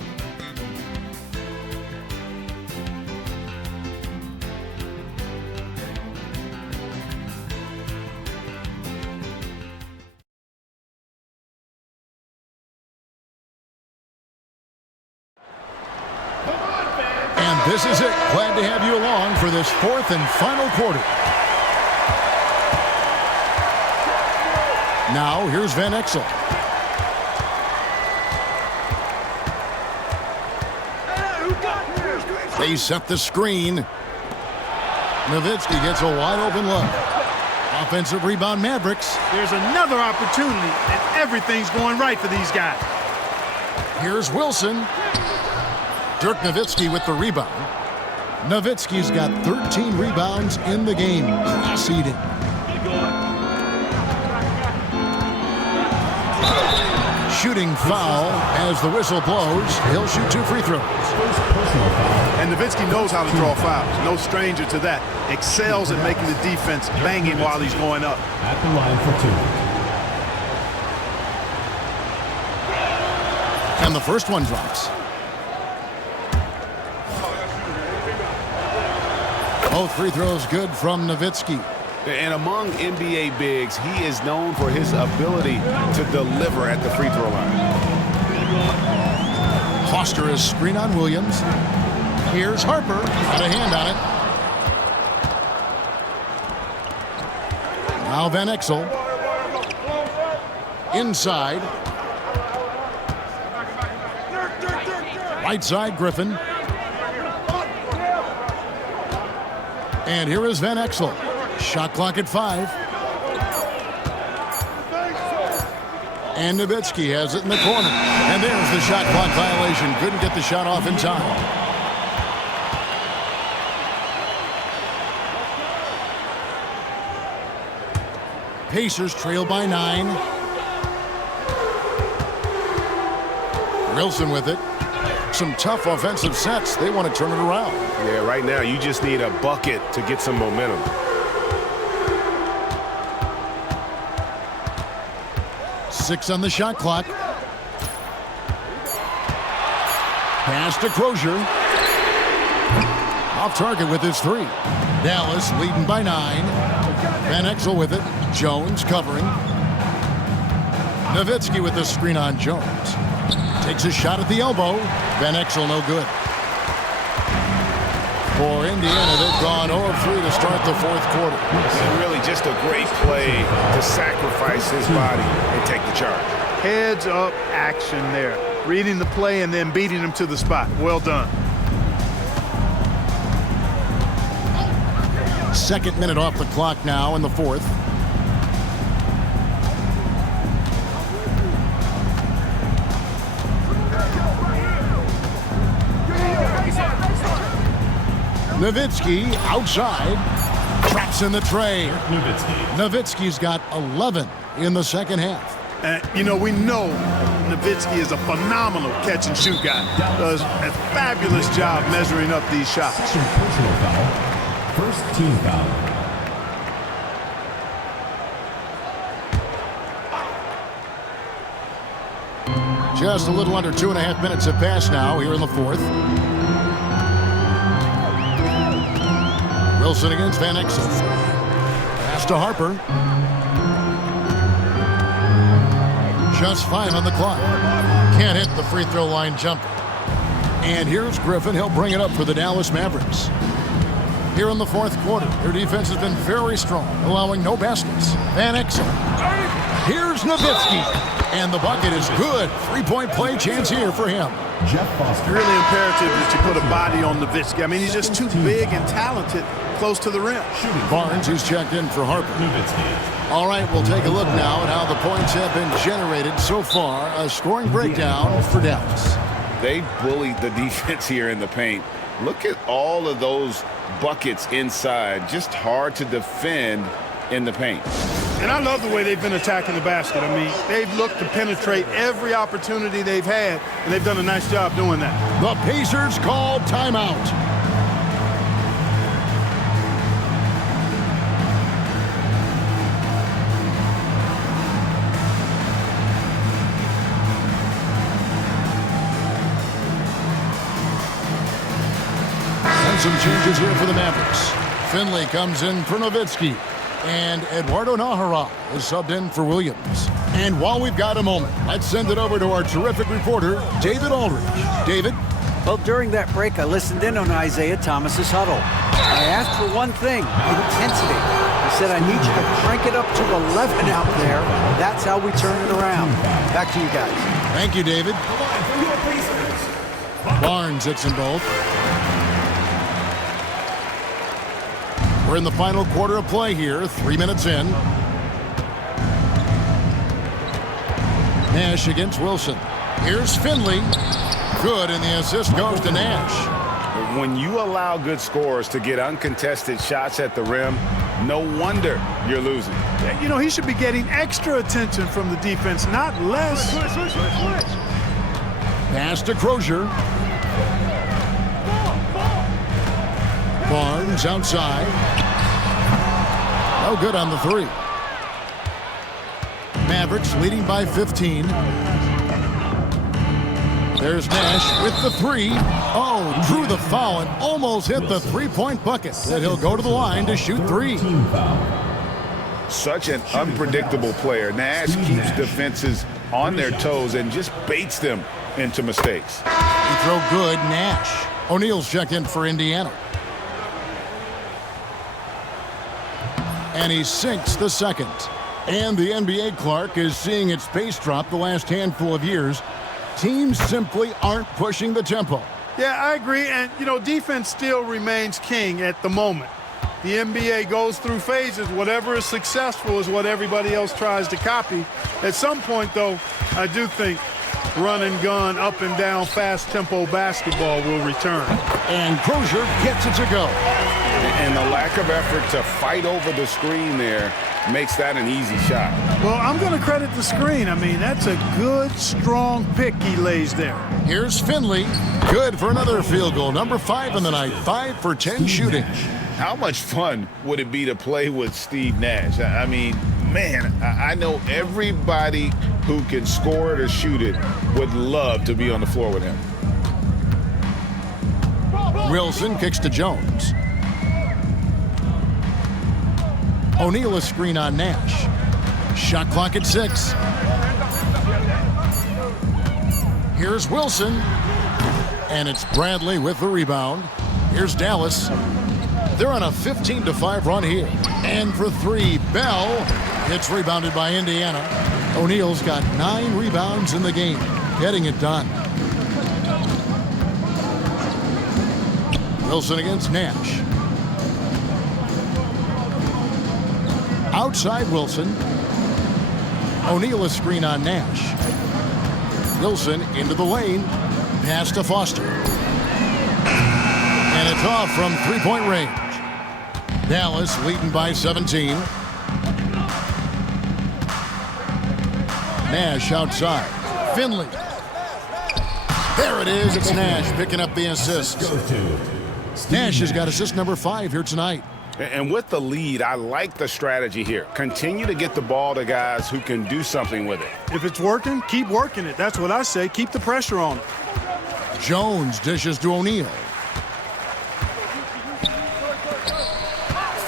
And this is it. Glad to have you along for this fourth and final quarter. Now, here's Van Exel. They set the screen. Nowitzki gets a wide-open look. Offensive rebound, Mavericks. There's another opportunity, and everything's going right for these guys. Here's Wilson. Dirk Nowitzki with the rebound. Nowitzki's got 13 rebounds in the game. Class eating. Shooting foul as the whistle blows. He'll shoot 2 free throws. And Nowitzki knows how to draw fouls. No stranger to that. Excels at making the defense banging while he's going up. At the line for 2. And the first one drops. Both free throws good from Nowitzki. And among NBA bigs, he is known for his ability to deliver at the free throw line. Foster is screen on Williams. Here's Harper. Got a hand on it. Now Van Exel. Inside. Right side, Griffin. And here is Van Exel. Shot clock at 5. And Nowitzki has it in the corner. And there's the shot clock violation. Couldn't get the shot off in time. Pacers trail by 9. Wilson with it. Some tough offensive sets. They want to turn it around. Yeah, right now you just need a bucket to get some momentum. Six on the shot clock. Pass to Crozier. Off target with his 3. Dallas leading by 9. Van Exel with it. Jones covering. Nowitzki with the screen on Jones. Takes a shot at the elbow. Van Exel no good. For Indiana, they've gone 0 of 3 to start the 4th quarter. And really just a great play to sacrifice his body and take the charge. Heads up action there. Reading the play and then beating him to the spot. Well done. 2nd minute off the clock now in the 4th. Nowitzki outside. Traps in the tray. Nowitzki's got 11 in the 2nd half. You know, we know Nowitzki is a phenomenal catch-and-shoot guy. Does a fabulous job measuring up these shots. Second personal foul. First team foul. Just a little under 2.5 minutes have passed now here in the 4th. Wilson against Van Exel. Pass to Harper. Just 5 on the clock. Can't hit the free throw line jumper. And here's Griffin. He'll bring it up for the Dallas Mavericks. Here in the 4th quarter, their defense has been very strong, allowing no baskets. Van Exel. Here's Nowitzki. And the bucket is good. 3-point play chance here for him. Jeff Foster. Really imperative that you put a body on Nowitzki. I mean, he's just too big and talented close to the rim. Barnes, who's checked in for Harper. All right, we'll take a look now at how the points have been generated so far. A scoring breakdown for Dallas. They bullied the defense here in the paint. Look at all of those buckets inside. Just hard to defend in the paint. And I love the way they've been attacking the basket. I mean, they've looked to penetrate every opportunity they've had, and they've done a nice job doing that. The Pacers call timeout. And some changes here for the Mavericks. Finley comes in for Nowitzki. And Eduardo Nahara is subbed in for Williams. And while we've got a moment, let's send it over to our terrific reporter, David Aldridge. David? Well, during that break, I listened in on Isaiah Thomas's huddle. I asked for one thing, intensity. He said, I need you to crank it up to 11 out there. That's how we turn it around. Back to you guys. Thank you, David. Barnes hits them both. We're in the final quarter of play here, 3 minutes in. Nash against Wilson. Here's Finley. Good, and the assist goes to Nash. When you allow good scorers to get uncontested shots at the rim, no wonder you're losing. You know, he should be getting extra attention from the defense, not less. Pass to Crozier. Barnes outside. No good on the 3. Mavericks leading by 15. There's Nash with the 3. Oh, drew the foul and almost hit the 3-point bucket. That he'll go to the line to shoot 3. Such an unpredictable player. Nash keeps defenses on their toes and just baits them into mistakes. He throw good, Nash. O'Neal's checked in for Indiana. And he sinks the 2nd. And the NBA, Clark, is seeing its pace drop the last handful of years. Teams simply aren't pushing the tempo. Yeah, I agree. And, you know, defense still remains king at the moment. The NBA goes through phases. Whatever is successful is what everybody else tries to copy. At some point, though, I do think run and gun, up and down, fast tempo basketball will return. And Crozier gets it to go. And the lack of effort to fight over the screen there makes that an easy shot. Well, I'm going to credit the screen. I mean, that's a good, strong pick he lays there. Here's Finley. Good for another field goal. Number 5 in the night. 5 for 10 shooting. How much fun would it be to play with Steve Nash? I mean, man, I know everybody who can score it or shoot it would love to be on the floor with him. Wilson kicks to Jones. O'Neal a screen on Nash. Shot clock at 6. Here's Wilson. And it's Bradley with the rebound. Here's Dallas. They're on a 15-5 run here. And for 3, Bell. It's rebounded by Indiana. O'Neal's got 9 rebounds in the game, getting it done. Wilson against Nash. Outside Wilson. O'Neal a screen on Nash. Wilson into the lane. Pass to Foster. And it's off from three-point range. Dallas leading by 17. Nash outside. Finley. There it is. It's Nash picking up the assist. Nash has got assist number 5 here tonight. And with the lead, I like the strategy here. Continue to get the ball to guys who can do something with it. If it's working, keep working it. That's what I say. Keep the pressure on it. Jones dishes to O'Neal.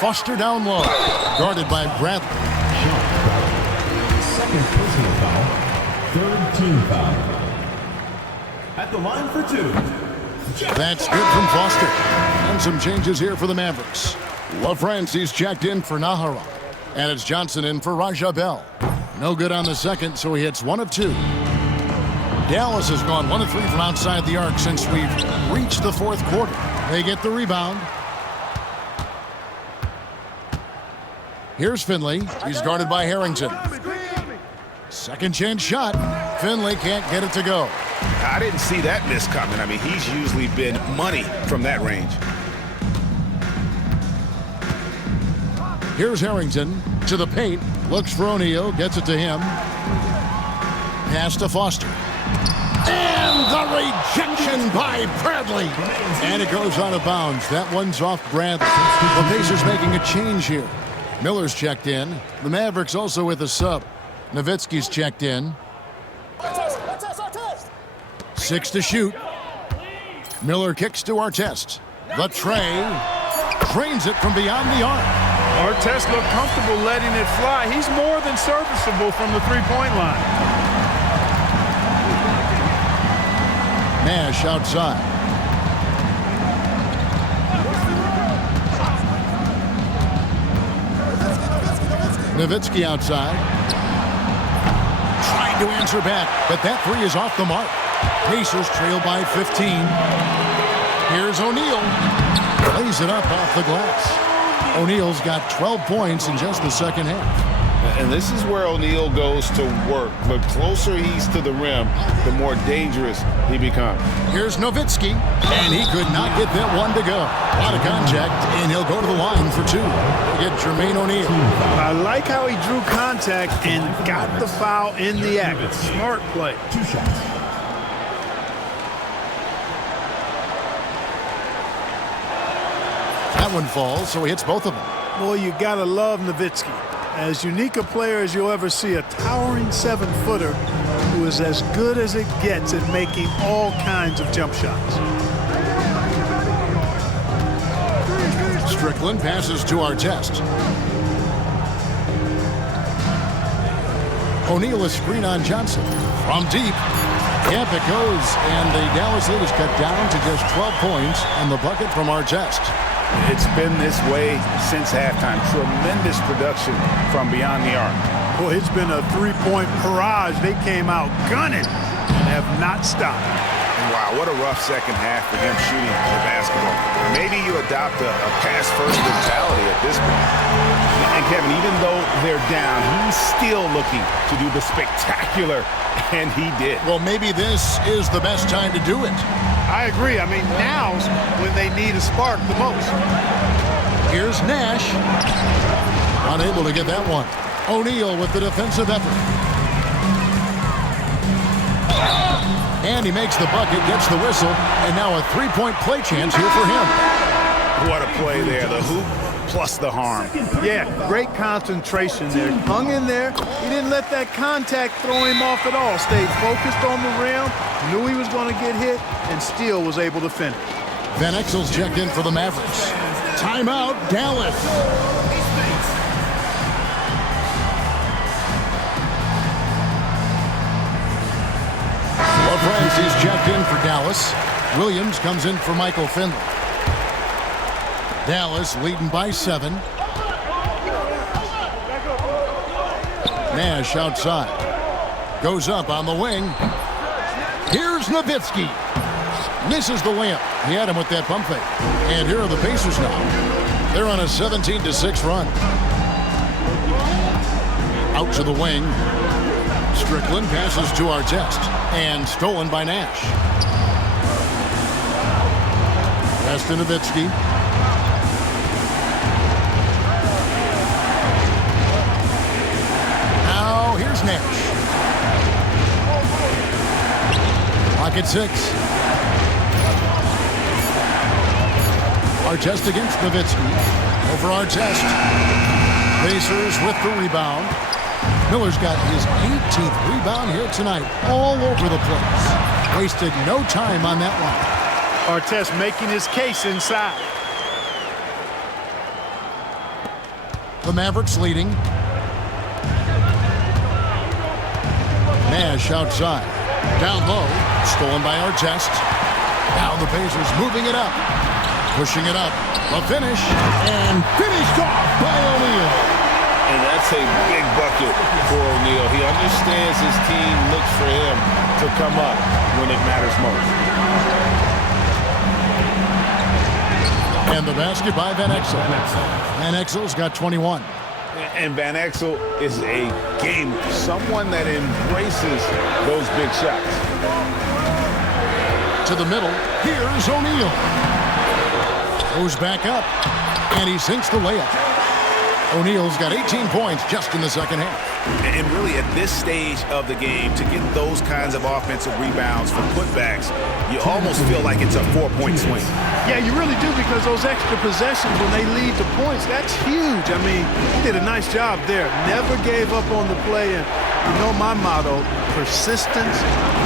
Foster down low. Guarded by Bradley. Second personal foul. Third team foul. At the line for 2. That's good from Foster. And some changes here for the Mavericks. LaFrancis checked in for Nahara. And it's Johnson in for Raja Bell. No good on the second, so he hits 1 of 2. Dallas has gone 1 of 3 from outside the arc since we've reached the 4th quarter. They get the rebound. Here's Finley. He's guarded by Harrington. Second chance shot. Finley can't get it to go. I didn't see that miss coming. I mean, he's usually been money from that range. Here's Harrington to the paint. Looks for O'Neal. Gets it to him. Pass to Foster. And the rejection by Bradley. And it goes out of bounds. That one's off Bradley. The Pacers making a change here. Miller's checked in. The Mavericks also with a sub. Nowitzki's checked in. 6 to shoot. Miller kicks to Artest. The tray. Drains it from beyond the arc. Artest looked comfortable letting it fly. He's more than serviceable from the three-point line. Nash outside. Nowitzki outside. Trying to answer back, but that 3 is off the mark. Pacers trail by 15. Here's O'Neal. Lays it up off the glass. O'Neal's got 12 points in just the second half. And this is where O'Neal goes to work. The closer he's to the rim, the more dangerous he becomes. Here's Nowitzki, and he could not get that one to go. A lot of contact, and he'll go to the line for 2. Get Jermaine O'Neal. I like how he drew contact and got the foul in the act. Smart play. 2 shots. That one falls, so he hits both of them. Boy, you gotta love Nowitzki. As unique a player as you'll ever see, a towering 7-footer who is as good as it gets at making all kinds of jump shots. Strickland passes to Artest. O'Neal a screen on Johnson. From deep. Yep, it goes, and the Dallas lead is cut down to just 12 points on the bucket from Artest. It's been this way since halftime. Tremendous production from beyond the arc. Boy, it's been a three-point barrage. They came out gunning and have not stopped. Wow, what a rough second half for him shooting the basketball. Maybe you adopt a pass-first mentality at this point. And Kevin, even though they're down, he's still looking to do the spectacular, and he did. Well, maybe this is the best time to do it. I agree. I mean, now's when they need a spark the most. Here's Nash. Unable to get that one. O'Neal with the defensive effort. And he makes the bucket, gets the whistle, and now a three-point play chance here for him. What a play there. The hoop plus the harm. Yeah, great concentration there. Hung in there. He didn't let that contact throw him off at all. Stayed focused on the rim, knew he was going to get hit, and still was able to finish. Van Exel's checked in for the Mavericks. Timeout, Dallas. He's checked in for Dallas. Williams comes in for Michael Finley. Dallas leading by 7. Nash outside. Goes up on the wing. Here's Nowitzki. Misses the layup. He had him with that pump fake. And here are the Pacers now. They're on a 17-6 run. Out to the wing. Strickland passes to Artest. And stolen by Nash. Pass to Nowitzki. Now here's Nash. Clock at 6. Artest against Nowitzki. Over Artest. Pacers with the rebound. Miller's got his 18th rebound here tonight, all over the place. Wasted no time on that one. Artest making his case inside. The Mavericks leading. Nash outside. Down low. Stolen by Artest. Now the Pacers moving it up. Pushing it up. A finish. And finished off by O'Neal. And that's a big bucket for O'Neal. He understands his team looks for him to come up when it matters most. And the basket by Van Exel. Van Exel's got 21. And Van Exel is a gamer, someone that embraces those big shots. To the middle, here's O'Neal. Goes back up, and he sinks the layup. O'Neal's got 18 points just in the second half. And really at this stage of the game, to get those kinds of offensive rebounds from putbacks, you almost feel like it's a 4-point swing. Yeah, you really do, because those extra possessions, when they lead to points, that's huge. I mean, he did a nice job there. Never gave up on the play. And you know my motto, persistence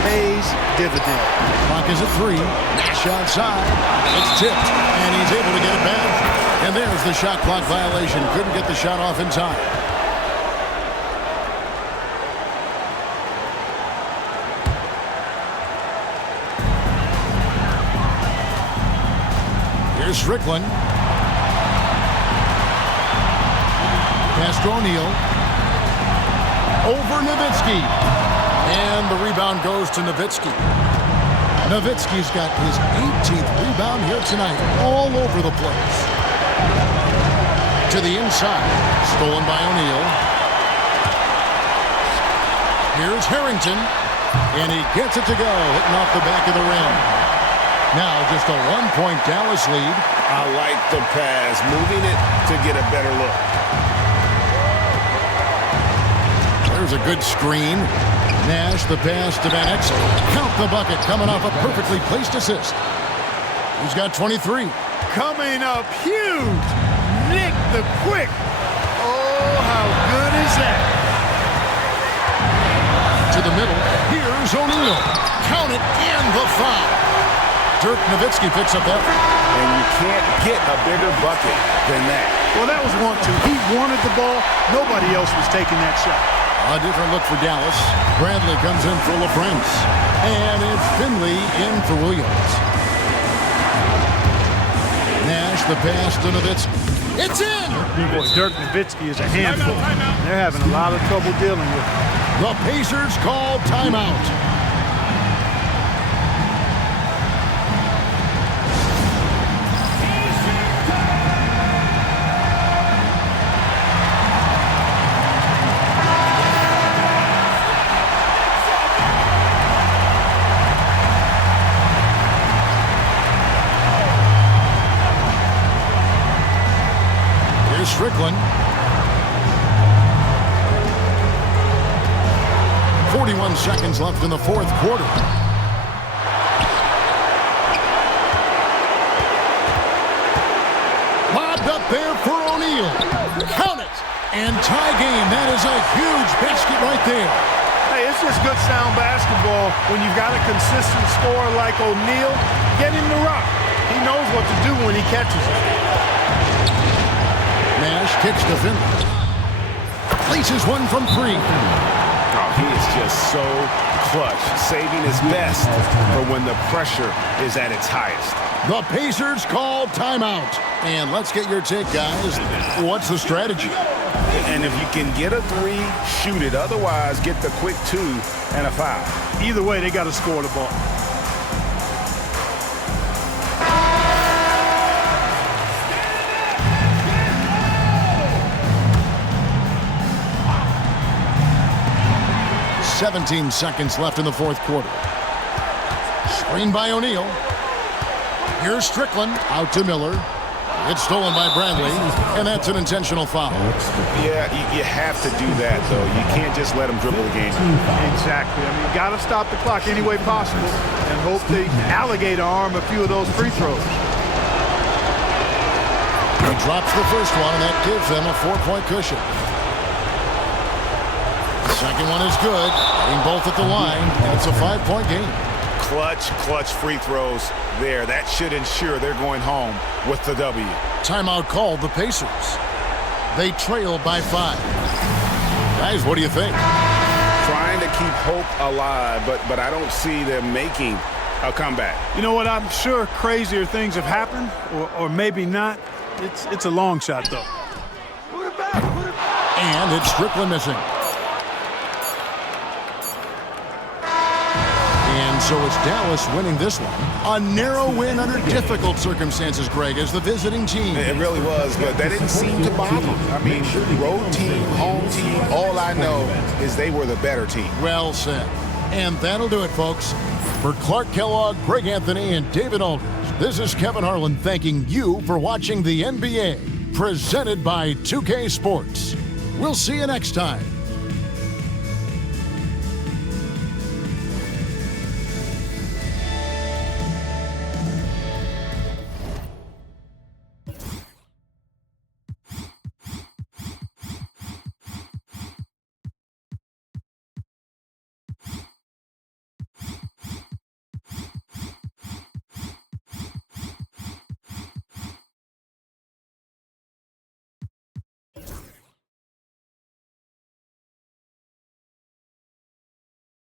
pays dividends. Clock is at 3. Nash outside. It's tipped, and he's able to get it back. And there's the shot clock violation. Couldn't get the shot off in time. Here's Strickland. Pass to O'Neal. Over Nowitzki. And the rebound goes to Nowitzki. Nowitzki's got his 18th rebound here tonight, all over the place. To the inside, stolen by O'Neal. Here's Harrington, and he gets it to go, hitting off the back of the rim. Now just a 1-point Dallas lead. I like the pass, moving it to get a better look. There's a good screen. Nash, the pass to Van Exel. Count the bucket, coming off a perfectly placed assist. He's got 23. Coming up huge. Nick the Quick. Oh, how good is that? To the middle. Here's O'Neal. Count it, and the foul. Dirk Nowitzki picks up that. And you can't get a bigger bucket than that. Well, that was 1-2. He wanted the ball. Nobody else was taking that shot. A different look for Dallas. Bradley comes in for LaFrance. And it's Finley in for Williams. Nash, the pass to Nowitzki. It's in! Boy, Dirk Nowitzki is a handful. They're having a lot of trouble dealing with him. The Pacers call timeout. Strickland. 41 seconds left in the fourth quarter. Lobbed up there for O'Neal. Count it. And tie game. That is a huge basket right there. Hey, it's just good sound basketball when you've got a consistent scorer like O'Neal. Get him the rock. He knows what to do when he catches it. Nash kicks to Finley. Places one from 3. Oh, he is just so clutch, saving his best for when the pressure is at its highest. The Pacers call timeout. And let's get your take, guys. What's the strategy? And if you can get a 3, shoot it. Otherwise, get the quick 2 and a foul. Either way, they got to score the ball. .17 seconds left in the fourth quarter. Screen by O'Neal. Here's Strickland out to Miller. It's stolen by Bradley, and that's an intentional foul. Yeah, you have to do that, though. You can't just let them dribble the game. Exactly. I mean, you got to stop the clock any way possible and hope they alligator arm a few of those free throws. He drops the first one, and that gives them a 4-point cushion. The second one is good. Getting both at the line, and it's a 5-point game. Clutch free throws there. That should ensure they're going home with the W. Timeout called the Pacers. They trail by 5. Guys, what do you think? Trying to keep hope alive, but I don't see them making a comeback. You know what? I'm sure crazier things have happened, or maybe not. It's a long shot, though. And it's Strickland missing. And so it's Dallas winning this one. A narrow win under difficult circumstances, Greg, as the visiting team. It really was, but that didn't seem to bother them. I mean, road team, home team, all I know is they were the better team. Well said. And that'll do it, folks. For Clark Kellogg, Greg Anthony, and David Aldridge, this is Kevin Harlan thanking you for watching the NBA, presented by 2K Sports. We'll see you next time.